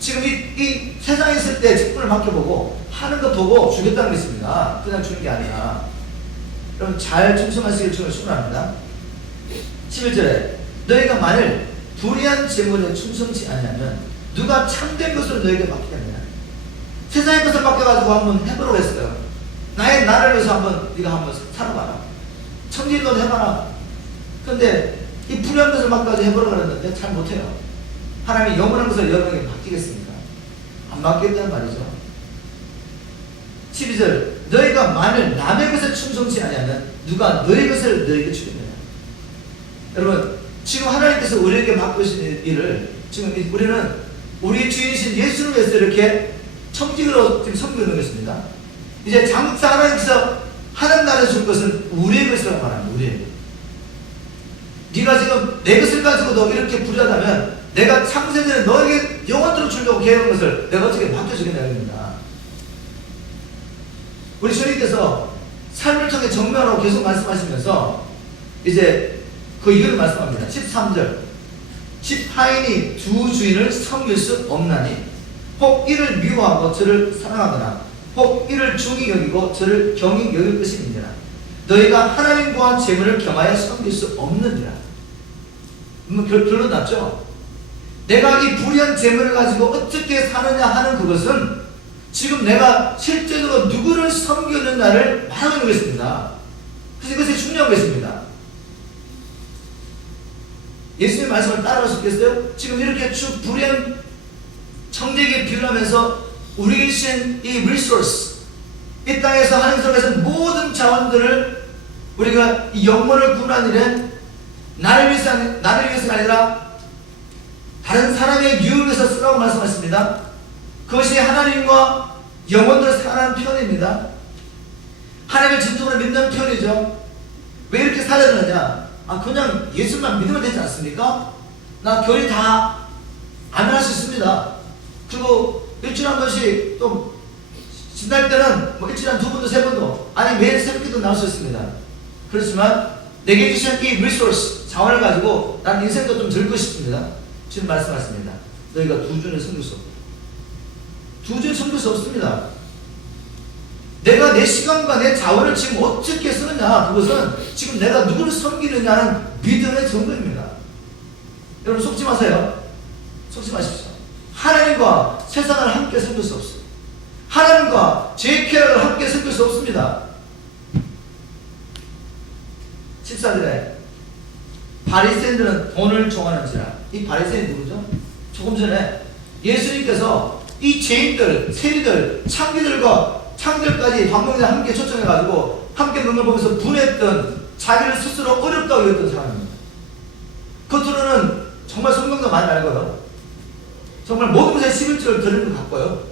지금 이 세상에 있을 때 직분을 맡겨보고 하는 것 보고 주겠다는 것입니다. 그냥 주는 게 아니라. 여러분 잘 충성하시길 주님을 축원합니다. 11절에 너희가 만일 불의한 제물에 충성치 아니하면 누가 참된 것으로 너희에게 맡기겠느냐. 세상의 것을 맡겨가지고 한번 해보라고 했어요. 나의 나를 위해서 한번 네가 한번 살아봐라. 청진돈 해봐라. 근데 이 불의한 것을 맡겨가지고 해보라고 했는데 잘 못해요. 하나님이 영원한 것을 여러분에게 맡기겠습니까? 안 맡기겠다는 말이죠. 12절 너희가 만일 남의 것에 충성치 아니하면 누가 너희 것을 너희에게 주겠느냐. 여러분 지금 하나님께서 우리에게 맡기신 일을 지금 우리는 우리 주인이신 예수를 위해서 이렇게 청직으로 지금 섬기고 있는 것입니다. 이제 장차 하나님께서 하나님 나라에 줄 것은 우리의 것이라고 말합니다. 우리의 것. 네가 지금 내 것을 가지고도 이렇게 불의하다면 내가 창세전에 너에게 영원토록 주려고 계획한 것을 내가 어떻게 맡겨주겠냐입니다. 우리 주님께서 삶을 통해 정면으로 계속 말씀하시면서 이제 그 이유를 말씀합니다. 13절 집 하인이 두 주인을 섬길 수 없나니 혹 이를 미워하고 저를 사랑하거나 혹 이를 중히 여기고 저를 경히 여길 것임이니라. 너희가 하나님과 재물을 겸하여 섬길 수 없느니라. 결론 났죠? 내가 이 불의한 재물을 가지고 어떻게 사느냐 하는 그것은 지금 내가 실제로 누구를 섬기느냐를 말하는 것입니다. 그래서 이것이 중요한 것입니다. 예수님의 말씀을 따라갈 수 있겠어요? 지금 이렇게 쭉 불의한 청지기에 비유를 하면서 우리에게 주신 이 리소스, 이 땅에서 하나님 속에서 모든 자원들을 우리가 이 영혼을 구원하는 일에 나를 위해서가 아니라 다른 사람의 유익을 위해서 쓰라고 말씀하십니다. 그것이 하나님과 영혼들을 사랑하는 편입니다. 하나님을 진정으로 믿는 편이죠. 왜 이렇게 살아야 되느냐? 그냥 예수만 믿으면 되지 않습니까? 나 교리 다 아멘 수 있습니다. 그리고 일주일에 한 번씩 또 지날 때는 뭐 일주일에 한 두 번도 세 번도 아니 매일 새벽기도 나올 수 있습니다. 그렇지만 내게 주신 이 리소스 자원을 가지고 난 인생도 좀 즐기고 싶습니다. 지금 말씀하십니다. 너희가 두 주를 섬길 수 없다. 두 주를 섬길 수 없습니다. 내가 내 시간과 내 자원을 지금 어떻게 쓰느냐, 그것은 지금 내가 누구를 섬기느냐는 믿음의 증거입니다. 여러분 속지 마세요. 속지 마십시오. 하나님과 세상을 함께 섬길 수 없어요. 하나님과 제 쾌락을 함께 섬길 수 없습니다. 14절에 바리새인들은 돈을 좋아하는지라. 이 바리새인 누구죠? 조금 전에 예수님께서 이 죄인들, 세리들, 창들까지 방문에 함께 초청해가지고 함께 먹는 걸 보면서 분했던, 자기를 스스로 어렵다고 여겼던 사람입니다. 겉으로는 정말 성경도 많이 알고요. 정말 모든 것에 11조를 드리는 것 같고요.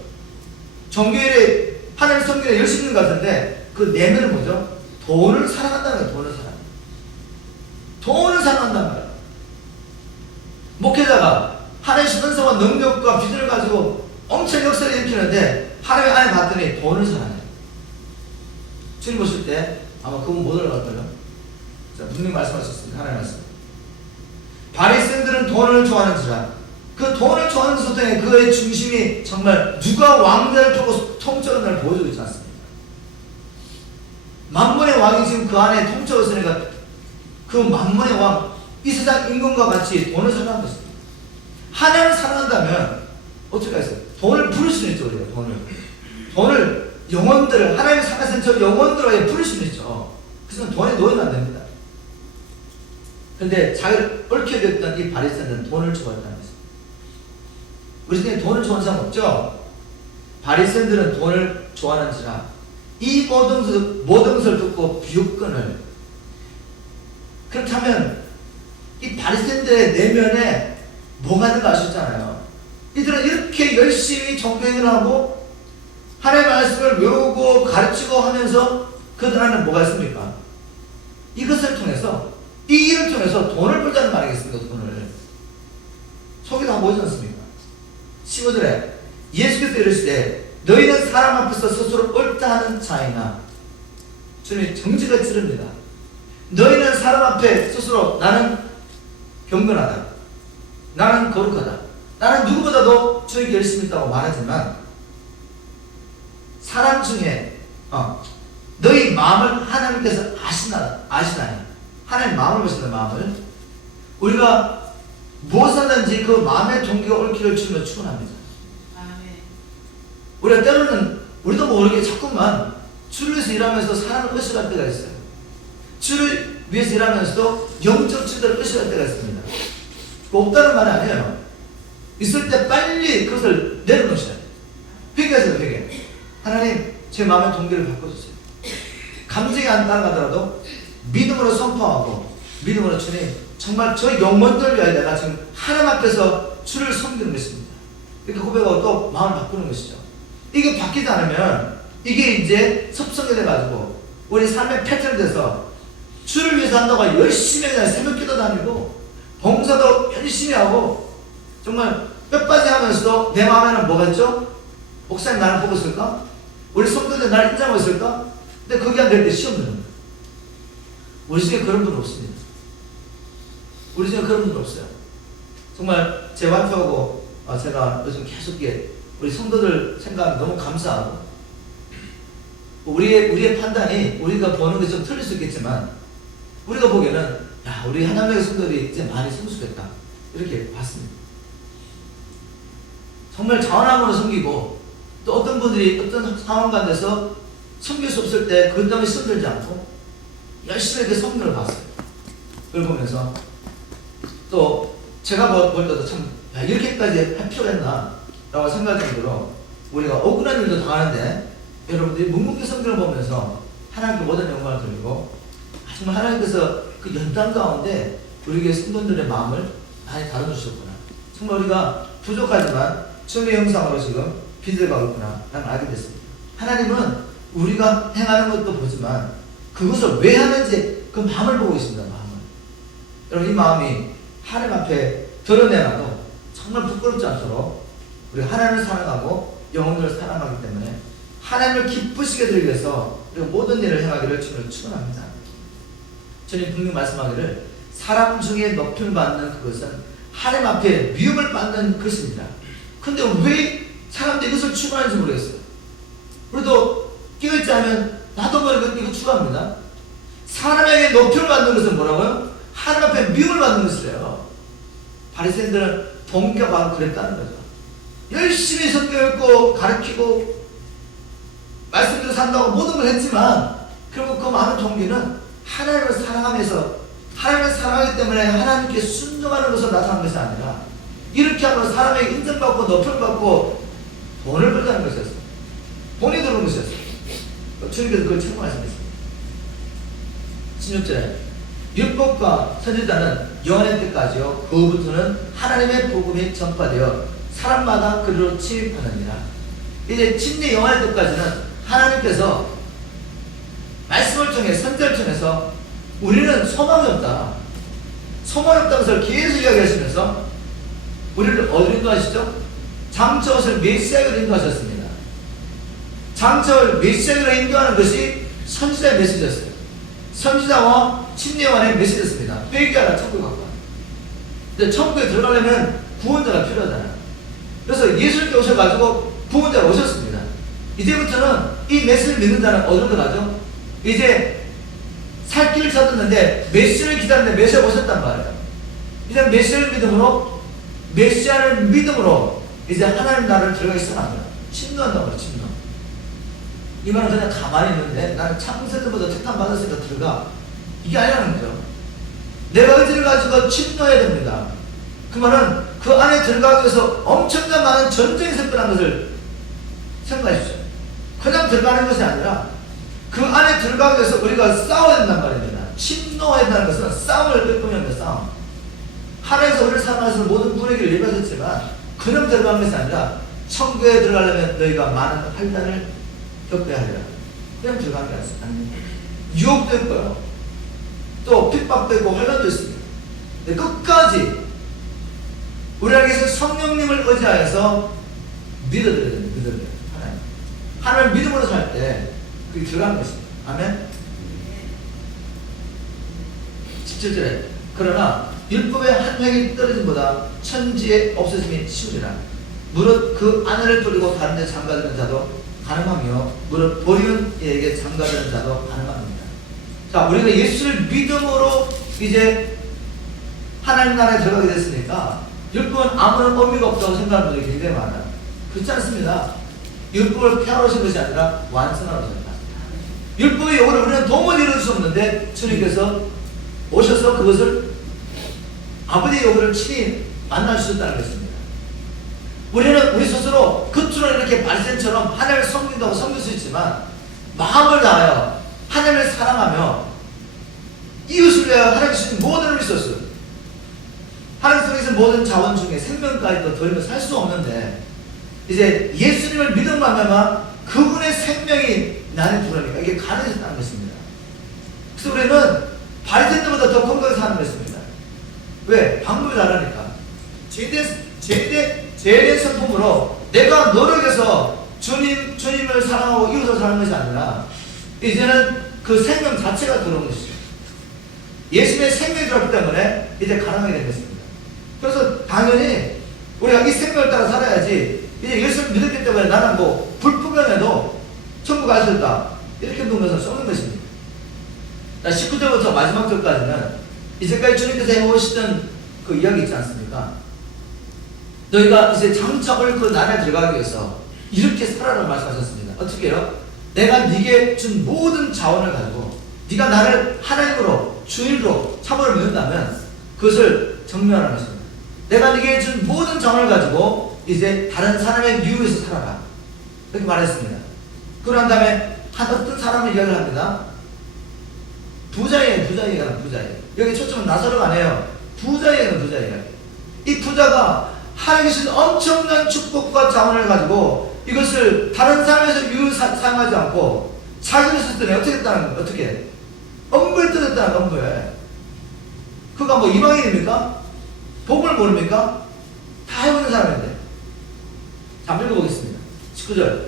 종교일에 하나님 섬기는 열심히 있는 것 같은데 그 내면은 뭐죠? 돈을 사랑한다는 거예요. 돈을 사랑한다는 거예요. 목회자가 하나님의 신성과 능력과 비전을 가지고 엄청 역사를 일으키는데 하나님 안에 봤더니 돈을 사랑해요. 주님 보실 때 아마 그분 못 올라갈 거예요. 분명히 말씀하셨습니다. 하나님 말씀. 바리새인들은 돈을 좋아하는지라. 그 돈을 좋아하는 것을 통해 그의 중심이 정말 누가 왕자를 펴고 통째로 날 보여주고 있지 않습니까? 만문의 왕이 지금 그 안에 통째로 있으니까 그 만문의 왕, 이 세상 임금과 같이 돈을 사랑하는 것입니다. 하나님을 사랑한다면 어떻게 하겠어요? 돈을 부를 수는 있죠. 우리가 돈을 영혼들을 하나님의 사랑하는 저 영혼들을 부를 수는 있죠. 그래서 돈에 놓이면 안 됩니다. 근데 자기를 얽혀 겼던 이 바리새인은 돈을 좋아했다는 것입니다. 우리 중에 돈을 좋아하는 사람 없죠? 바리새인들은 돈을 좋아하는지라 이 모든 것을 듣고 비웃건을. 그렇다면 이 바리새인들의 내면에 뭐가 있는가 아셨잖아요. 이들은 이렇게 열심히 종교행위를 하고 하나님의 말씀을 외우고 가르치고 하면서 그들 안에 뭐가 있습니까? 이것을 통해서 이 일을 통해서 돈을 벌자는 말이겠습니까? 돈을 속이 다 보이지 않습니까? 15절에 예수께서 이르시되 너희는 사람 앞에서 스스로 옳다 하는 자이나. 주님이 정직을 찌릅니다. 너희는 사람 앞에 스스로 나는 경건하다, 나는 거룩하다, 나는 누구보다도 주에게 열심히 있다고 말하지만 사람 중에 너희 마음을 하나님께서 아시나니. 하나님 마음을 보신다. 마음을 우리가 무엇하든지 그 마음의 동기가 옳기를 주면 축원합니다. 우리가 때로는 우리도 모르게 자꾸만 주를 위해서 일하면서 사람을 의식할 때가 있어요. 주를 위해서 일하면서도 영적 주들을 의식할 때가 있습니다. 없다는 말이 아니에요. 있을 때 빨리 그것을 내려놓으셔야 돼요. 회개하세요. 회개. 하나님 제 마음의 동기를 바꿔주세요. 감정이 안 따라가더라도 믿음으로 선포하고 믿음으로 주님 정말 저 영혼들 위하여 내가 지금 하나님 앞에서 주를 섬기는 것입니다. 이렇게 고백하고 또 마음을 바꾸는 것이죠. 이게 바뀌지 않으면 이게 이제 습성이 돼가지고 우리 삶의 패턴이 돼서 주를 위해서 한다고 열심히 그냥 새벽기도 다니고 봉사도 열심히 하고 정말 뼈빠지 하면서도 내 마음에는 뭐가 있죠? 목사님 나를 보고 있을까? 우리 성도들 나를 인정하고 있을까? 근데 그게 안 될 때 시험 드는 거예요. 우리 중에 그런 분 없습니다. 우리 중에 그런 분 없어요. 정말 제 와이프하고 제가 요즘 계속 우리 성도들 생각하면 너무 감사하고 우리의 판단이 우리가 보는 게 좀 틀릴 수 있겠지만 우리가 보기에는 야 우리 하나님의 성도들이 이제 많이 성숙했다 이렇게 봤습니다. 정말 자원함으로 섬기고 또 어떤 분들이 어떤 상황 가운데서 섬길 수 없을 때 그 때문에 시험들지 않고 열심히 이렇게 섬기를 봤어요. 그걸 보면서 또 제가 볼 때도 참 야, 이렇게까지 할 필요가 있나 라고 생각할 정도로 우리가 억울한 일도 당하는데 여러분들이 묵묵히 섬기를 보면서 하나님께 모든 영광을 돌리고 정말 하나님께서 그 연단 가운데 우리에게 성도들의 마음을 많이 다뤄주셨구나. 정말 우리가 부족하지만 주님의 형상으로 지금 비들어가고 있구나 라는 알게 됐습니다. 하나님은 우리가 행하는 것도 보지만 그것을 왜 하는지 그 마음을 보고 있습니다. 마음을. 여러분 이 마음이 하나님 앞에 드러내놔도 정말 부끄럽지 않도록 우리가 하나님을 사랑하고 영혼들을 사랑하기 때문에 하나님을 기쁘시게 드리기 위해서 우리가 모든 일을 행하기를 주님을 축원합니다. 주님 분명히 말씀하기를 사람 중에 높임을 받는 그것은 하나님 앞에 미움을 받는 것입니다. 근데 왜 사람들이 이것을 추구하는지 모르겠어요. 우리도 깨어있지 않으면 나도 모르게 이거 추구합니다. 사람에게 높임을 받는 것은 뭐라고요? 하나님 앞에 미움을 받는 것이래요. 바리새인들은 동기가 바로 그랬다는 거죠. 열심히 성경 읽고 가르치고 말씀대로 산다고 모든 걸 했지만 결국 그 많은 동기는 하나님을 사랑하면서 하나님을 사랑하기 때문에 하나님께 순종하는 것으로 나타난 것이 아니라 이렇게 하면 사람에게 인정받고 높임을 받고 돈을 벌자는 것이었어요. 돈이 들어오는 것이었어요. 주님께서 그걸 책망하셨습니다. 16절에 율법과 선지자는 요한의 때까지요 그 후부터는 하나님의 복음이 전파되어 사람마다 그리로 침입하느니라. 이제 침례 요한의 때까지는 하나님께서 말씀을 통해 선지자를 통해서 우리는 소망이 없다, 소망이 없다는 것을 계속 이야기하시면서 우리를 어디로 인도하시죠? 장차오실 메시아로 인도하셨습니다. 장차올 메시아로 인도하는 것이 선지자의 메시지였어요. 선지자와 침례 요한의 메시지였습니다. 회개하라, 천국에 가라. 근데 천국에 들어가려면 구원자가 필요하잖아요. 그래서 예수님께 오셔가지고 구원자가 오셨습니다. 이제부터는 이 메시지를 믿는 자는 어디로 가죠? 이제 살 길을 찾았는데 메시아를 기다리는데 메시아가 오셨단 말이에요. 이제 메시아를 믿음으로, 메시아를 믿음으로 이제 하나님 나라를 들어가기 시작합니다. 침노한다고 그래요. 침노. 이 말은 그냥 가만히 있는데 나는 창세전부터 택함 받았으니까 들어가, 이게 아니라는 거죠. 내가 의지를 가지고 침노해야 됩니다. 그 말은 그 안에 들어가기 위해서 엄청난 많은 전쟁이 생겨난 것을 생각해 주십시오. 그냥 들어가는 것이 아니라 그 안에 들어가기 위해서 우리가 싸워야 된단 말입니다. 침노해야 된다는 것은 싸움을 겪으면 싸움. 하나님께서 우리를 사랑하셔서 모든 분위기를 예비하셨지만 그냥 들어가는 것이 아니라 천국에 들어가려면 너희가 많은 환난을 겪어야 하리라. 그냥 들어가는 게 아닙니다. 유혹도 있고요, 또 핍박도 있고 환난도 있습니다. 근데 끝까지 우리에게서 성령님을 의지하여서 믿어드려야 됩니다. 믿어드려야 돼요. 하나님 믿음으로 살 때 그게 들어가는 것입니다. 아멘. 17절에 그러나 율법의 한 획이 떨어짐보다 천지에 없어짐이 쉬우리라. 무릇 그 아내를 버리고 다른 데 장가드는 자도 가능하며 무릇 버리는 이에게 장가드는 자도 가능합니다. 자, 우리가 예수를 믿음으로 이제 하나님 나라에 들어가게 됐으니까 율법은 아무런 의미가 없다고 생각하는 분들이 굉장히 많아요. 그렇지 않습니다. 율법을 폐하러 오신 것이 아니라 완성하러 오셨다. 율법의 요구를 우리는 도무지 이룰 수 없는데 주님께서 오셔서 그것을, 아버지의 요구를 친히 만날 수 있다는 것입니다. 우리는 우리 스스로 겉으로는 이렇게 바리새인처럼 하나님을 섬긴다고 섬길 수 있지만 마음을 다하여 하나님을 사랑하며 이웃을 위하여 하나님께 주신 모든 을 있었어요. 하나님 속에서 모든 자원 중에 생명까지 더 더하면 살 수 없는데 이제 예수님을 믿음 말미암아 그분의 생명이 나는 부르니까 이게 가능해졌다는 것입니다. 그래서 우리는 바리새인들보다 더 건강하게 사는 것입니다. 왜? 방법이 다르니까. 제일의 성품으로 내가 노력해서 주님을 사랑하고 이웃을 사랑하는 것이 아니라 이제는 그 생명 자체가 들어온 것이죠. 예수님의 생명이 들어왔기 때문에 이제 가능하게 된 것입니다. 그래서 당연히 우리가 이 생명을 따라 살아야지, 이제 예수를 믿었기 때문에 나는 뭐 불분명해도 천국 갈 수 있다 이렇게 보면서 쏘는 것입니다. 19절부터 마지막 절까지는 이제까지 주님께서 해오시던 그 이야기 있지 않습니까? 너희가 이제 장차 올 그 나라에 들어가기 위해서 이렇게 살아라고 말씀하셨습니다. 어떻게 해요? 내가 네게 준 모든 자원을 가지고 네가 나를 하나님으로 주인으로 참으로 믿는다면 그것을 정면하는 것입니다. 내가 네게 준 모든 자원을 가지고 이제 다른 사람의 유혹에서 살아라 이렇게 말했습니다. 그런 다음에 한 어떤 사람을 이야기를 합니다. 부자예요. 여기 초점은 나사로가 아니에요. 부자예요. 이 부자가 하나님이 주신 엄청난 축복과 자원을 가지고 이것을 다른 사람에서 사용하지 않고 자기를 썼더니 어떻게 했다는 거예요? 어떻게? 엄불 뜯었다는 엄불. 그가 뭐 이방인입니까? 복을 모릅니까? 다 해보는 사람인데. 자, 한번 읽어보겠습니다. 19절.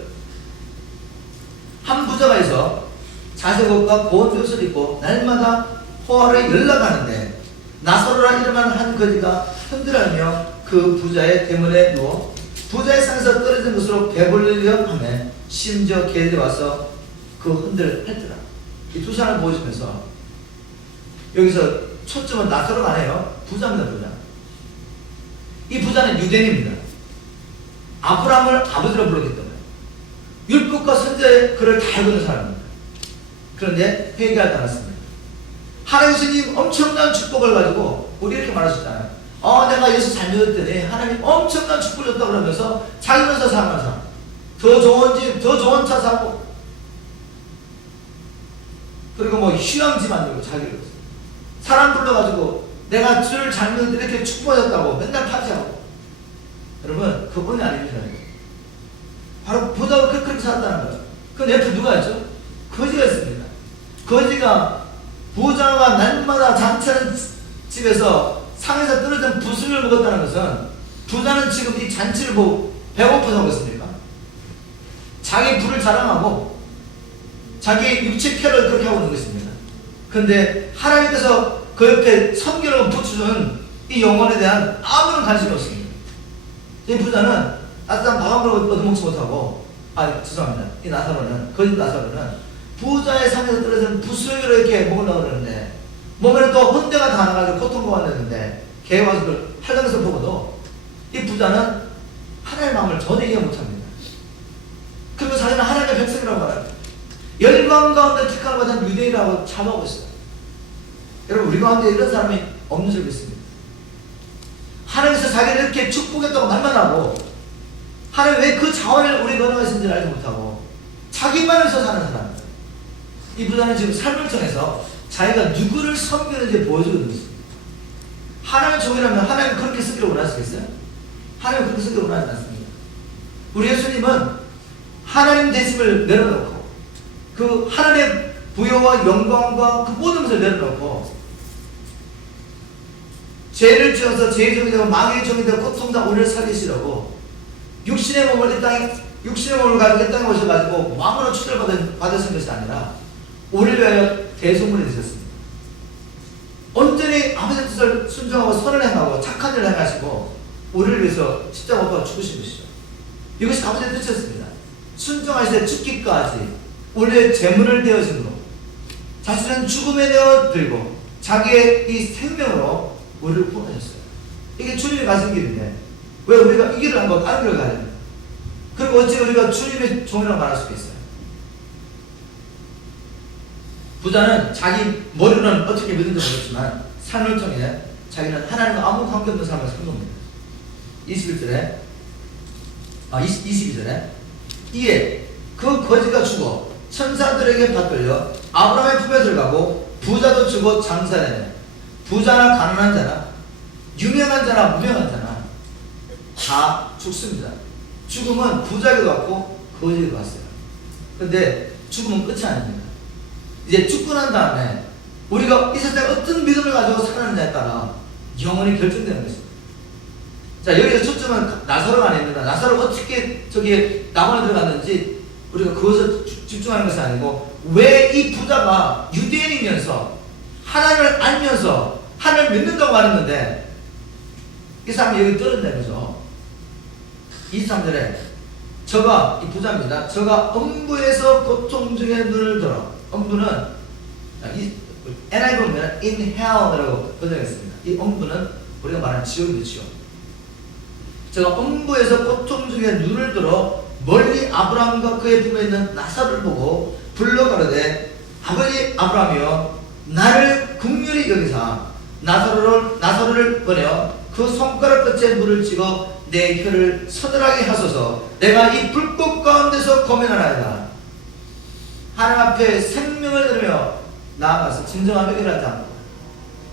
한 부자가 있어 자색옷과 고운 옷을 입고 날마다 호화를 연락하는데 나사로라 이름하는 한 거지가 흔들하며 그 부자의 대문에 누워 부자의 상에서 떨어진 것으로 배불리려 하며 심지어 게을리 와서 그 흔들 했더라. 이 두 사람을 보시면서 여기서 초점은 나사로가 아니에요. 부자입니다. 부자. 이 부자는 유대인입니다. 아브라함을 아버지로 불렀기 때문에 율법과 선지자의 글을 다 읽는 사람입니다. 그런데 회개하지 않았습니다. 하나님이 엄청난 축복을 가지고 우리 이렇게 말하셨잖아요. 내가 예수 잘 믿었더니 하나님 엄청난 축복을 줬다고 그러면서 살면서 사는 사람, 더 좋은 집, 더 좋은 차 사고, 그리고 뭐 휴양지 만들고 자기를 사람 불러가지고 내가 주를 잘 믿었더니 이렇게 축복하셨다고 맨날 파티하고 여러분, 그 은혜 아닙니다. 바로 부자가 그렇게 살았다는 거예요. 그 옆에 누가 있죠? 거지가 있습니다. 거지가 부자가 날마다 잔치하는 집에서 상에서 떨어진 부스를 먹었다는 것은 부자는 지금 이 잔치를 보고 배고파서 먹었습니까? 자기 부를 자랑하고 자기 육체 쾌락을 그렇게 하고 있는 것입니다. 그런데 하나님께서 그 옆에 성결하고 붙여주는 이 영혼에 대한 아무런 관심이 없습니다. 이 부자는 따뜻한 밥 한 그릇 얻어먹지 못하고, 죄송합니다. 이 나사로는, 거짓 나사로는 부자의 상에서 떨어지는 부스러기로 이렇게 먹으려고 그러는데, 몸에는 또 혼대가 다 나가지고 고통받았는데, 걔 와서 그걸 할당해서 보고도 이 부자는 하나님의 마음을 전혀 이해 못합니다. 그리고 자기는 하나님의 백성이라고 말합니다. 열방 가운데 택함을 받은 유대인이라고 참하고 있어요. 여러분, 우리 가운데 이런 사람이 없는 줄 믿습니다. 하나님께서 자기를 이렇게 축복했다고 말만 하고, 하나님 왜 그 자원을 우리 건너가 있는지를 알지 못하고 자기만 해서 사는 사람. 이 부자는 지금 삶을 통해서 자기가 누구를 섬기는지 보여주고 있는 것입니다. 하나님의 종이라면 하나님 그렇게 쓰기를 원하시겠어요? 하나님 그렇게 쓰기를 원하지 않습니다. 우리 예수님은 하나님 되심을 내려놓고 그 하나님의 부여와 영광과 그 모든 것을 내려놓고 죄를 지어서 죄의 종이 되고 마귀의 종이 되고 고통당 우리를 살리시려고 육신의 몸을 가지고 이 땅에 오셔가지고 왕으로 받으신 것이 아니라 우리를 위하여 대속물이 되셨습니다. 온전히 아버지의 뜻을 순종하고 선을 행하고 착한 일을 행하시고 우리를 위해서 십자가 못 박아 죽으신 것이죠. 이것이 아버지의 뜻이었습니다. 순종하시되 죽기까지 우리의 재물을 되어심으로 자신은 죽음에 내어들고 자기의 이 생명으로 우리를 구원하셨어요. 이게 주님이 가신 길인데 왜 우리가 이 길을 안 가고 다른 길을 가야 됩니까? 그리고 어찌 우리가 주님의 종이라고 말할 수 있어요? 부자는 자기 머리로는 어떻게 믿는지 모르겠지만 삶을 통해 자기는 하나님과 아무 관계없는 삶을 산 겁니다. 22절에 이에 그 거지가 죽어 천사들에게 받들려 아브라함의 품에 들어가고 부자도 죽어 장사되네. 부자나 가난한 자나 유명한 자나 무명한 자나 다 죽습니다. 죽음은 부자에게도 왔고 거지에게도 왔어요. 그런데 죽음은 끝이 아닙니다. 이제 죽고 난 다음에 우리가 이 세상에 어떤 믿음을 가지고 살아가느냐에 따라 영원히 결정되는 것입니다. 자, 여기서 초점은 나사로가 아닙니다. 나사로가 어떻게 저기에 낙원에 들어갔는지 우리가 그것을 집중하는 것이 아니고 왜 이 부자가 유대인이면서 하나님을 알면서 하나님을 믿는다고 말했는데 이 사람이 여기 떨어졌네, 그죠? 23절에 저가 이 부자입니다. 저가 엄부에서 고통 중에 눈을 들어. 엄부는 NIV 보면 in hell이라고 번역했습니다. 이 엄부는 우리가 말하는 지옥이죠, 지옥. 저가 엄부에서 고통 중에 눈을 들어 멀리 아브라함과 그의 품에 있는 나사로를 보고 불러 가로되 아버지 아브라함이여 나를 긍휼히 여기사 나사로를 보내어 그 손가락 끝에 물을 찍어 내 혀를 서늘하게 하소서. 내가 이 불꽃 가운데서 고민하나이다. 하나님 앞에 생명을 들으며 나아가서 진정한 회개를 하지 않고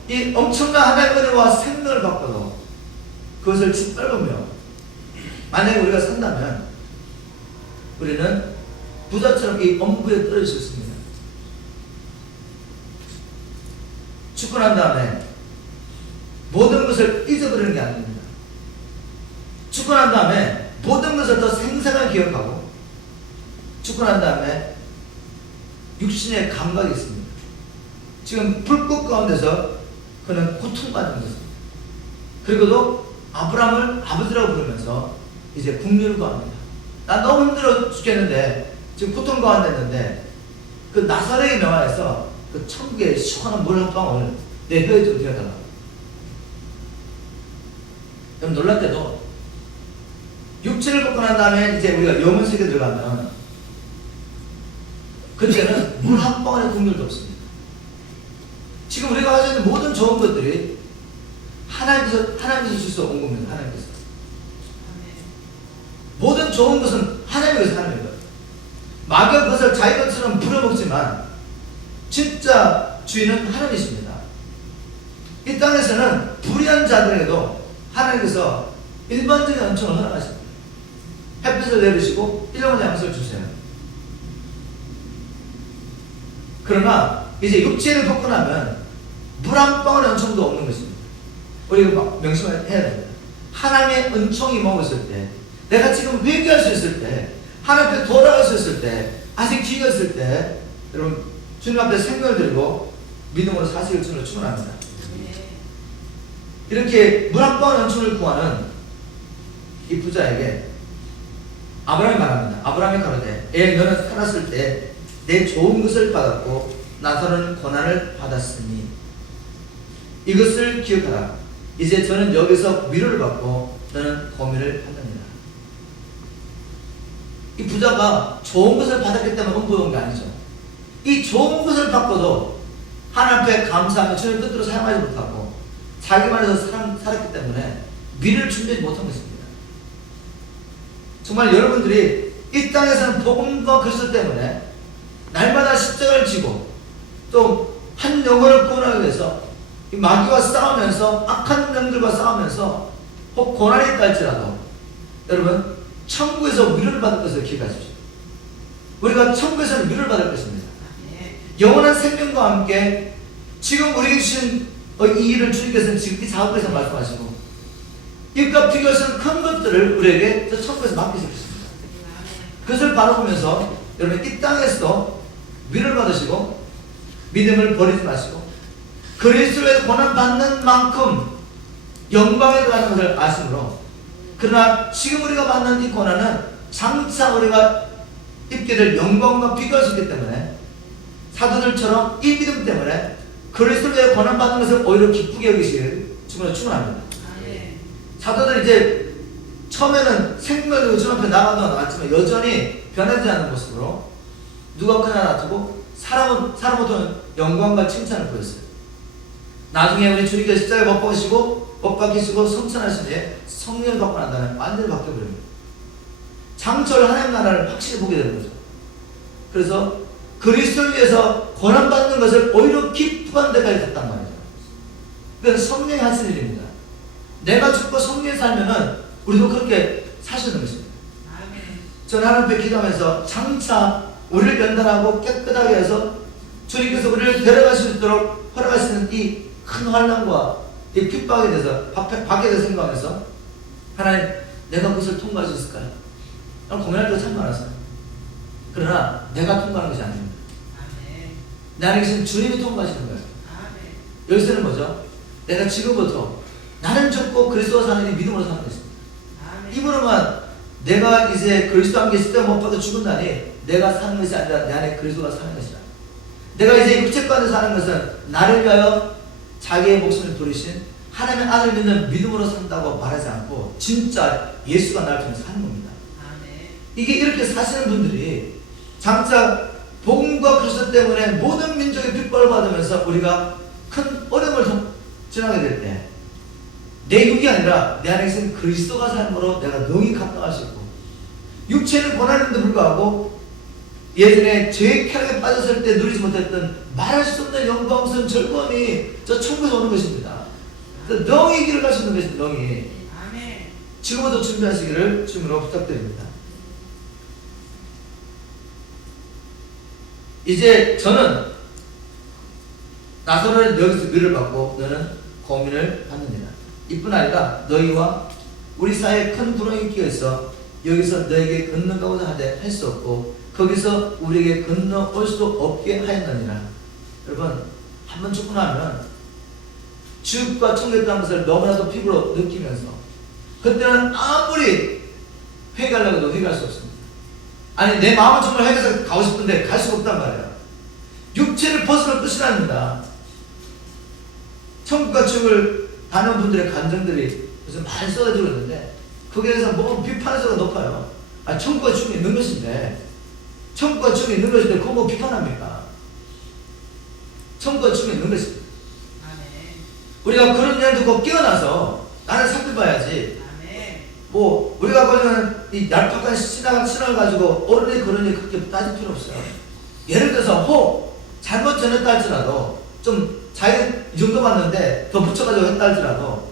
이 엄청난 하나님의 은혜와 생명을 받고도 그것을 짓밟으며 만약에 우리가 산다면 우리는 부자처럼 이 엄부에 떨어질 수 있습니다. 죽고 난 다음에 모든 것을 잊어버리는 게 아닙니다. 죽고 난 다음에 모든 것을 더 생생하게 기억하고 죽고 난 다음에 육신의 감각이 있습니다. 지금 불꽃 가운데서 그는 고통받는 것입니다. 그리고도 아브라함을 아버지라고 부르면서 이제 긍휼을 구합니다. 나 너무 힘들어 죽겠는데 지금 고통 가운데 있는데 그 나사렛의 명하에서 그 천국의 시원한 물 한 방울 내 혀에 좀 들여달라. 여러분 놀랍게도 육체를 벗고 난 다음에 이제 우리가 영혼 세계에 들어가면 그때는 물 한 방울의 긍휼도 없습니다. 지금 우리가 가지고 있는 모든 좋은 것들이 하나님께서 주셔서 온 겁니다. 하나님께서. 모든 좋은 것은 하나님께서 하는 거예요. 마귀가 그것을 자기 것처럼 부려먹지만 진짜 주인은 하나님이십니다. 이 땅에서는 불의한 자들에게도 하나님께서 일반적인 은총을 허락하십니다. 햇빛을 내리시고 일용할 양식을 주세요. 그러나 이제 육체를 돕고 나면 물 한 방울의 은총도 없는 것입니다. 우리가 명심해야 됩니다. 하나님의 은총이 머물렀을 때, 내가 지금 회개할 수 있을 때, 하나님 앞에 돌아갈 수 있을 때, 아직 기회가 있을 때, 여러분 주님 앞에 생명을 들고 믿음으로 사실 주님을 축원합니다. 이렇게 물 한 방울 은총을 구하는 이 부자에게 아브라함이 말합니다. 아브라함이 가로되 너는 살았을 때 내 좋은 것을 받았고 나서는 고난을 받았으니 이것을 기억하라. 이제 저는 여기서 위로를 받고 너는 고민을 받느니라. 이 부자가 좋은 것을 받았기 때문에 홍보해 온 게 아니죠. 이 좋은 것을 받고도 하나님 앞에 감사하며 주님 뜻대로 사용하지 못하고 자기만해서 살았기 때문에 미래를 준비하지 못한 것입니다. 정말 여러분들이 이 땅에서는 복음과 그리스도 때문에 날마다 십자가를 지고 또 한 영혼을 구원하기 위해서 이 마귀와 싸우면서 악한 영들과 싸우면서 혹 고난이 있다 할지라도 여러분 천국에서 위로를 받을 것을 기억하십시오. 우리가 천국에서는 위로를 받을 것입니다. 영원한 생명과 함께 지금 우리에게 주신 이 일을 주님께서는 지금 이 작업에서 말씀하시고 이것과 비교할 수 있는 큰 것들을 우리에게 저 천국에서 맡기실 것입니다. 그것을 바라보면서 여러분 이 땅에서도 위로를 받으시고 믿음을 버리지 마시고 그리스도의 고난 받는 만큼 영광에 들어가는 것을 아시므로 그러나 지금 우리가 받는 이 고난은 장차 우리가 입게 될 영광과 비교할 수 있기 때문에 사도들처럼 이 믿음 때문에 그리스도의 고난 받는 것을 오히려 기쁘게 여기시길 주님으로 축원합니다. 사도들 이제 처음에는 생명으로 주 앞에 나왔지만 여전히 변하지 않는 모습으로 누가 그나 나타고 사람으로는 영광과 칭찬을 보였어요. 나중에 우리 주님께서 십자가에 못 박히시고 성천하신 후에 성령을 받고 난 다음에 완전히 바뀌어버립니다. 장철 하나님 나라를 확실히 보게 되는 거죠. 그래서 그리스도를 위해서 고난받는 것을 오히려 기뻐한 데까지 갔단 말이죠. 그건 성령이 하시는 일입니다. 내가 죽고 성령이 살면은 우리도 그렇게 사시는 것입니다. 저는 하나님 앞에 기도하면서 장차 우리를 변단하고 깨끗하게 해서 주님께서 우리를 데려갈 수 있도록 허락하시는 이 큰 환난과 이 핍박에 대해서 밖에 대해서 생각하면서 하나님 내가 그것을 통과할 수 있을까요? 고민할 때가 참 많았어요. 그러나 내가 통과하는 것이 아닙니다. 내 안에 계신 주님이 통과하시는 거예요. 여기서는 뭐죠? 내가 지금부터 나는 죽고 그리스도와 사는 이 믿음으로 사는 것입니다. 이분은 내가 이제 그리스도와 함께 십자가 못 박혀 죽은다니 내가 사는 것이 아니라 내 안에 그리스도가 사는 것이다. 내가 이제 육체 가운데 사는 것은 나를 위하여 자기의 목숨을 버리신 하나님의 아들 믿는 믿음으로 산다고 말하지 않고 진짜 예수가 나를 통해 사는 겁니다. 이게 이렇게 사시는 분들이 장차 복음과 그리스도 때문에 모든 민족의 핍박을 받으면서 우리가 큰 어려움을 지나게 될 때 내 육이 아니라 내 안에 계신 그리스도가 삶으로 내가 능히 감당할 수 있고 육체는 고난인데도 불구하고 예전에 죄의 쾌락에 빠졌을 때 누리지 못했던 말할 수 없는 영광스러운 즐거움이 저 천국에서 오는 것입니다. 능히 길을 갈 수 있는 것입니다. 능히 지금부터 준비하시기를 주님으로 부탁드립니다. 이제 저는 나서는 여기서 위를 받고 너는 고민을 받느니라. 이뿐 아니라 너희와 우리 사이에 큰 불황이 끼어있어 여기서 너에게 건너가고자 하되 할 수 없고 거기서 우리에게 건너올 수도 없게 하였느니라. 여러분 한번 죽고 나면 지옥과 천국에 있다는 것을 너무나도 피부로 느끼면서 그때는 아무리 회개하려고 해도 회개할 수 없습니다. 아니 내 마음은 정말 회개해서 가고 싶은데 갈 수가 없단 말이에요. 육체를 벗어날 뜻이 아닙니다. 천국과 지옥을 다른 분들의 감정들이 요즘 많이 쏟아지고 있는데 거기에 대해서 뭐 비판의 소리가 높아요. 아, 천국과 지옥이 있는 것인데 천국과 지옥이 있는 것인데 그거 뭐 비판합니까? 천국과 지옥이 있는 것입니다. 우리가 그런 일 듣고 깨어나서 나를 살펴봐야지. 뭐 우리가 보면 이 얄팍한 신앙을 가지고 어른이 그런 일 그렇게 따질 필요 없어요. 예를 들어서 혹 잘못 전했다 할지라도 좀 자기 이 정도 봤는데 더 붙여가지고 했다 할지라도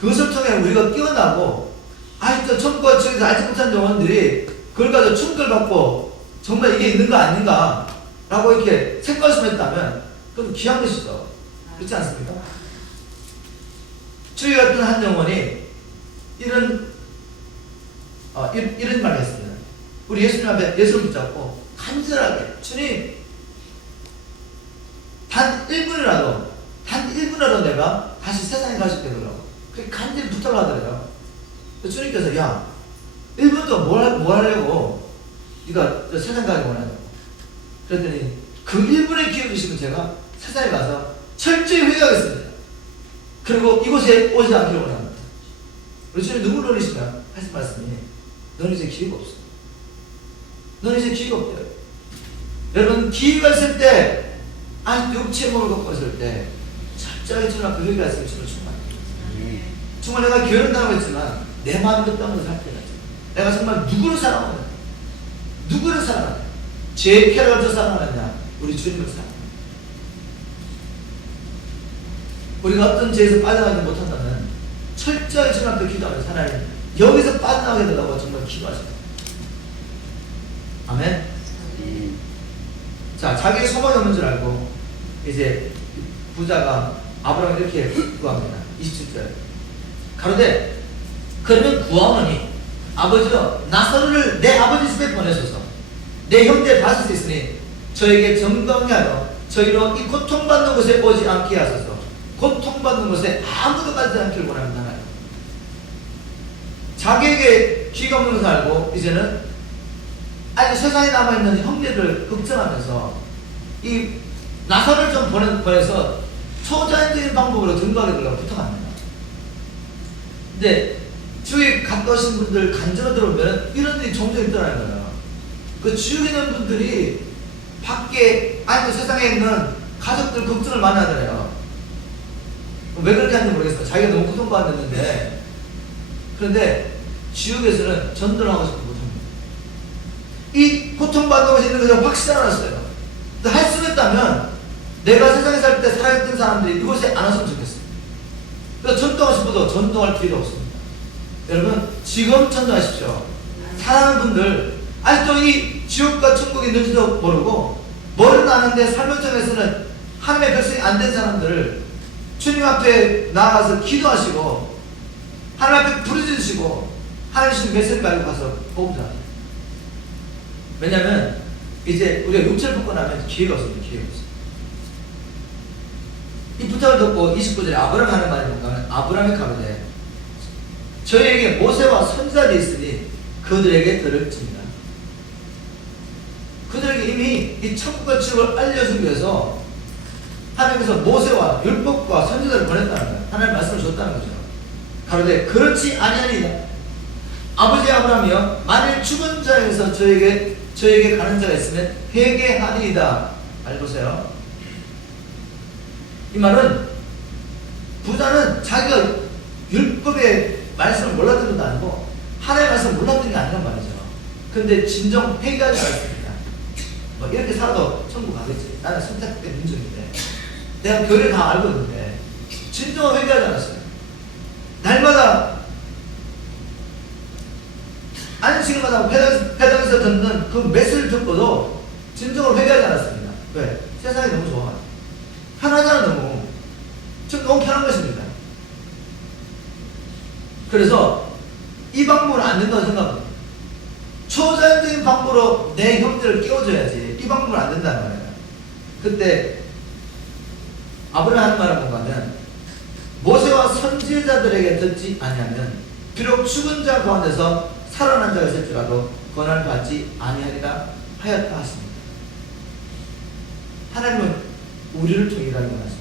그것을 통해 우리가 깨어나고 아직도 천국과 지옥에서 알지 못한 영혼들이 그걸 가지고 충격을 받고 정말 이게 있는 거 아닌가 라고 이렇게 생각을 했다면 그건 귀한 것이죠. 그렇지 않습니까? 주의 같은 한 영혼이 이런 말을 했습니다. 우리 예수님 앞에 예수를 붙잡고 간절하게 주님 단 1분이라도 내가 다시 세상에 갈 수 있게 해달라고 그렇게 간절히 부탁을 하더래요. 주님께서 야 1분도 뭘 하려고 네가 세상 가기 원하냐고 그랬더니 그 1분의 기회 주시면 제가 세상에 가서 철저히 회개하겠습니다. 그리고 이곳에 오지 않기를 원합니다. 우리 주님 눈물 흘리시면 하신 말씀이 너는 이제 기회가 없어. 너는 이제 기회가 없대요. 여러분 기회가 있을 때 아직 육체의 몸을 갖고 있을 때 철저하게 주님 앞에 회개할 수 있는 충만합니다. 정말 내가 게으른다고 했지만 내 마음으로 떠나서 살 때가 내가 정말 누구를 사랑하느냐 누구를 사랑하느냐 제 캐릭터를 사랑하느냐 우리 주님을 사랑하느냐 우리가 어떤 죄에서 빠져나가지 못한다면 철저히 주님 앞에 기도하면서 하나님 여기서 빠져나가게 되려고 정말 기도하십니다. 아멘. 자, 자기의 소망이 없는 줄 알고 이제 부자가 아브라함을 이렇게 구합니다. 27절 가로되 그러면 구하노니 아버지여 나사로를 내 아버지 집에 보내소서. 내 형제 다섯이 있으니 저에게 정당히 하여 저희로 이 고통받는 곳에 오지 않게 하소서. 고통받는 곳에 아무도 가지 않기를 원합니다. 자기에게 귀가 없는 것을 알고 이제는 아직 세상에 남아있는 형제를 걱정하면서 이 나사로를 좀 보내서 초자연적인 방법으로 증거하게 되려고 부탁합니다. 근데 주위에 가까우신 분들 간절히 들어오면 이런 일이 종종 있더라는 거예요. 그 지옥에 있는 분들이 밖에 아니 세상에 있는 가족들 걱정을 많이 하더래요. 왜 그렇게 하는지 모르겠어요. 자기가 너무 고통받았는데 그런데 지옥에서는 전도를 하고 싶은 못합니다. 이 고통받는 것이 있는 것을 확실히 알았어요. 할 수 있다면 내가 세상에 살 때 살아있던 사람들이 이곳에 안 왔으면 좋겠어요. 그래서 전도하고 싶어도 전도할 기회가 없습니다. 여러분 지금 전도하십시오. 사랑하는 분들 아직도 이 지옥과 천국이 있는지도 모르고 머리는 아는데 삶을 하나님의 백성이 안 된 사람들을 주님 앞에 나아가서 기도하시고 하나님 앞에 부르짖으시고 하나님 주신 메시지를 가지고 가서 복음 전합니다. 왜냐하면 이제 우리가 육체를 벗고 나면 기회가 없습니다. 기회가 없습니다. 이 부탁을 듣고 29절에 아브라함 하는 말이 뭔가 하면 아브라함이 가로되 저희에게 모세와 선지자들이 있으니 그들에게 들을 칩니다. 그들에게 이미 이 천국과 지옥을 알려주기 위해서 하나님께서 모세와 율법과 선지자를 보냈다는 거예요. 하나님 말씀을 줬다는 거죠. 가로되 그렇지 아니하니이다. 아버지 아브라함이여 만일 죽은 자에서 저에게 가는 자가 있으면 회개하리이다. 잘 보세요. 이 말은 부자는 자기가 율법의 말씀을 몰랐던 것도 아니고 하나님의 말씀을 몰랐던 게 아니란 말이죠. 근데 진정 회개하지 않습니다. 뭐 이렇게 살아도 천국 가겠지. 나는 선택된 민족인데 내가 교리를 다 알고 있는데 진정한 회개하지 않았어요. 날마다 안식일마다 회당에서 듣는 그 메시지를 듣고도 진정으로 회개하지 않았습니다. 왜? 세상이 너무 좋아. 편하잖아 너무. 지금 너무 편한 것입니다. 그래서 이 방법은 안 된다고 생각합니다. 초자연적인 방법으로 내 형제를 깨워줘야지 이 방법은 안 된다는 말이에요. 그때 아브라함 하는 말은 뭔가 하면 모세와 선지자들에게 듣지 아니하면 비록 죽은 자 가운데서 살아난 자가 있을지라도 권한을 받지 아니하리라 하였다 하십니다. 하나님은 우리를 통해 일하기 원하십니다.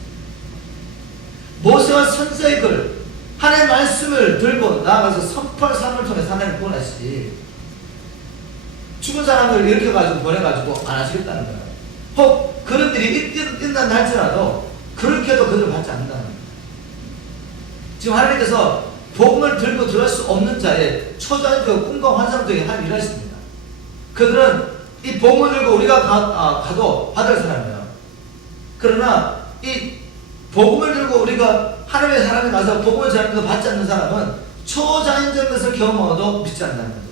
모세와 선지자의 글을 하나님의 말씀을 들고 나아가서 선포할 삶을 통해서 하나님을 구원하시지 죽은 사람을 일으켜가지고 보내가지고 안 하시겠다는 거예요. 혹 그런 일이 있는다 할지라도 그렇게 해도 그들을 받지 않는다는 거예요. 지금 하나님께서 복음을 들고 들어갈 수 없는 자의 초자연적 꿈과 환상 중에 하나님 일하십니다. 그들은 이 복음을 들고 우리가 가도 받을 사람이에요. 그러나 이 복음을 들고 우리가 하나님의 사람이 가서 복음을 전하면서 받지 않는 사람은 초자연적인 것을 경험하고도 믿지 않는다는 거죠.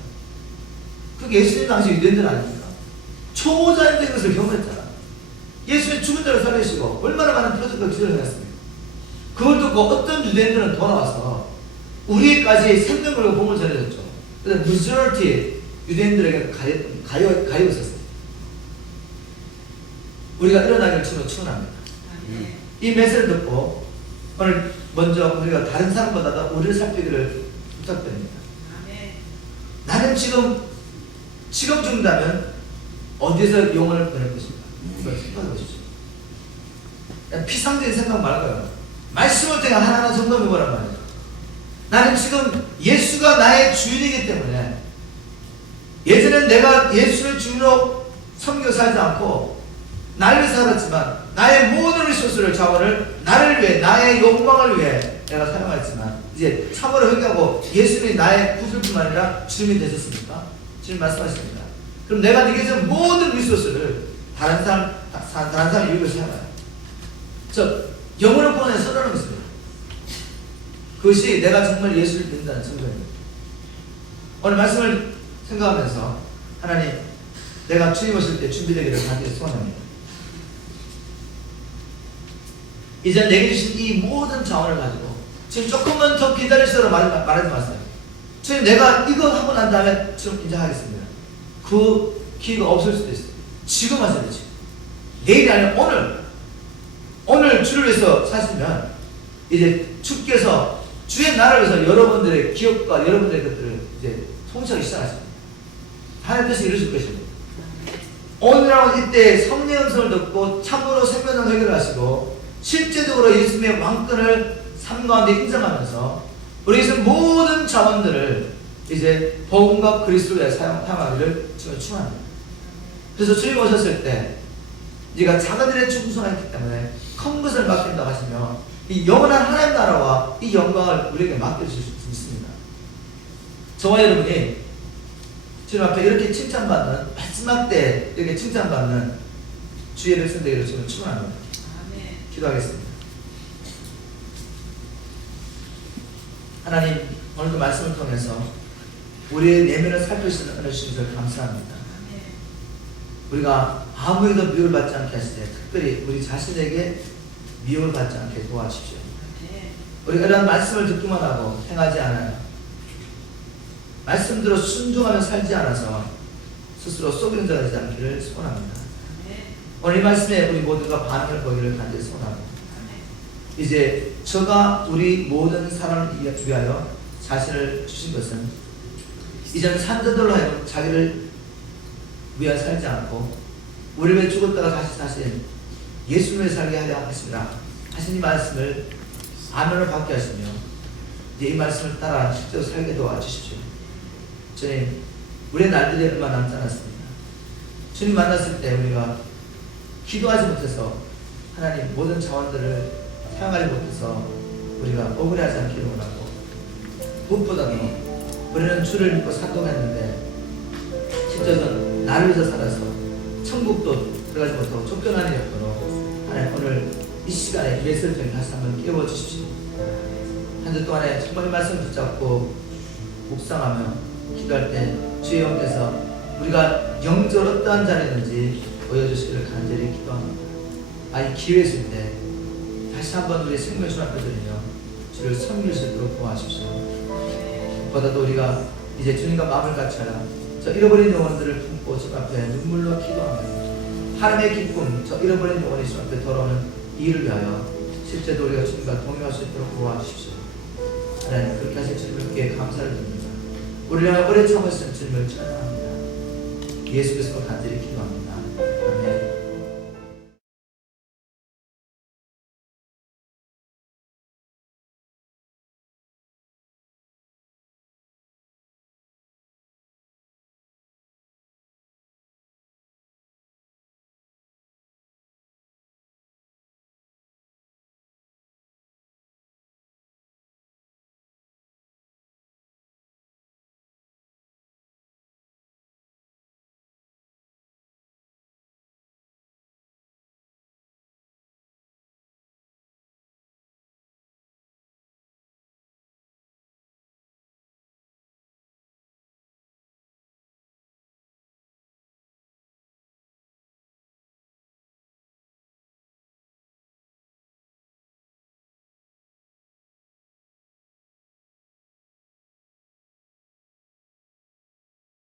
그게 예수님 당시 유대인들 아닙니까? 초자연적인 것을 경험했잖아. 예수님 죽은 자를 살리시고 얼마나 많은 표적과 기술을 행했습니까? 그걸 듣고 어떤 유대인들은 돌아와서 우리까지 생명을 복음을 전해줬죠. 그래서 majority 유대인들에게 가요 있었어요. 우리가 일어나기를 주로 축원합니다. 이 메시지를 듣고 오늘 먼저 우리가 다른 사람보다도 우리를 살피기를 부탁드립니다. 나는 지금 죽는다면 어디서 영혼을 보낼 것인가? 이걸 생각해 보십시오. 피상적인 생각 말고요. 말씀을 통해 하나하나 점검해 보란 말이에요. 나는 지금 예수가 나의 주인이기 때문에 예전엔 내가 예수를 주인으로 섬겨 살지 않고 나를 위해 살았지만 나의 모든 리소스를 자원을 나를 위해 나의 욕망을 위해 내가 사용했지만 이제 참으로 회개하고 예수님이 나의 구주뿐만 아니라 주님이 되셨습니까? 주님 말씀하십니다. 그럼 내가 네게 준 모든 리소스를 다른 사람 유익을 사용해요. 즉 영혼을 구원해 선언하는 것입니다. 그것이 내가 정말 예수를 믿는다는 증거입니다. 오늘 말씀을 생각하면서 하나님 내가 주님 오실 때 준비되기를 간절히 소원합니다. 이제 내게 주신 이 모든 자원을 가지고 지금 조금만 더 기다리시도록 말하지 마세요. 주님 내가 이거 하고 난 다음에 좀 이제 하겠습니다. 그 기회가 없을 수도 있어요. 지금 하세요. 지금. 내일이 아니라 오늘 주를 위해서 사시면 이제 주께서 주의 나라를 위해서 여러분들의 기업과 여러분들의 것들을 이제 통치하기 시작하십니다. 하나님 뜻이 이루실 것입니다. 오늘하고 이때 성령의 음성을 듣고 참으로 생명을 해결하시고 실제적으로 예수님의 왕권을 삶 가운데 인정하면서 우리에서 모든 자원들을 이제 복음과 그리스도에 사용하기를 지금 축원합니다. 그래서 주님 오셨을 때 네가 작은 일에 충성했기 때문에 큰 것을 맡긴다 하시며 이 영원한 하나님 나라와 이 영광을 우리에게 맡겨주실 수 있습니다. 저와 여러분이 주님 앞에 이렇게 칭찬받는 마지막 때 이렇게 칭찬받는 주의 백성 되기를 지금 축원합니다. 기도하겠습니다. 하나님 오늘도 말씀을 통해서 우리의 내면을 살피시는 은혜 주신 것을 감사합니다. 우리가 아무에도 미움을 받지 않게 하시되 특별히 우리 자신에게 미움을 받지 않게 도와주십시오. 우리가 이런 말씀을 듣기만 하고 행하지 않아요. 말씀대로 순종하며 살지 않아서 스스로 속이는 자가 되지 않기를 소원합니다. 오늘 이 말씀에 우리 모두가 반응을 보기를 간절히 소원합니다. 이제 저가 우리 모든 사람을 위하여 자신을 주신 것은 이제는 산자들로 하여금 자기를 위하여 살지 않고 우리를 위해 죽었다가 다시 사신 예수님을 살게 하려 하십니다. 하신 이 말씀을 아멘을 받게 하시며 이제 이 말씀을 따라 실제로 살게 도와주십시오. 주님, 우리의 날들이 얼마 남지 않았습니다. 주님 만났을 때 우리가 기도하지 못해서 하나님 모든 자원들을 사용하지 못해서 우리가 억울해하지 않기를 원하고 무엇보다도 우리는 주를 믿고 산동했는데 실제로는 나를 위해서 살아서 천국도 들어가지 못하고 쫓겨나는 역으로 하나님 오늘 이 시간에 예수를 통해 다시 한번 깨워주십시오. 한 주 동안에 정말 말씀을 붙잡고 묵상하며 기도할 때 주의 영께서 우리가 영적 어떠한 자리든지 보여주시기를 간절히 기도합니다. 이 기회 있을 때 다시 한번 우리 생명의 주 앞에 드리며 주를 섬길 수 있도록 도와주십시오. 보다도 우리가 이제 주님과 마음을 같이하라 저 잃어버린 영혼들을 품고 주 앞에 눈물로 기도하며 하나님의 기쁨 저 잃어버린 영혼이 주 앞에 돌아오는 이를 위하여 실제도 우리가 주님과 동행할 수 있도록 도와주십시오. 하나님 그렇게 하실 주님께 감사를 드립니다. 우리를 오래 참으신 주님을 찬양합니다. 예수 그리스도 간절히 기도합니다. 아멘.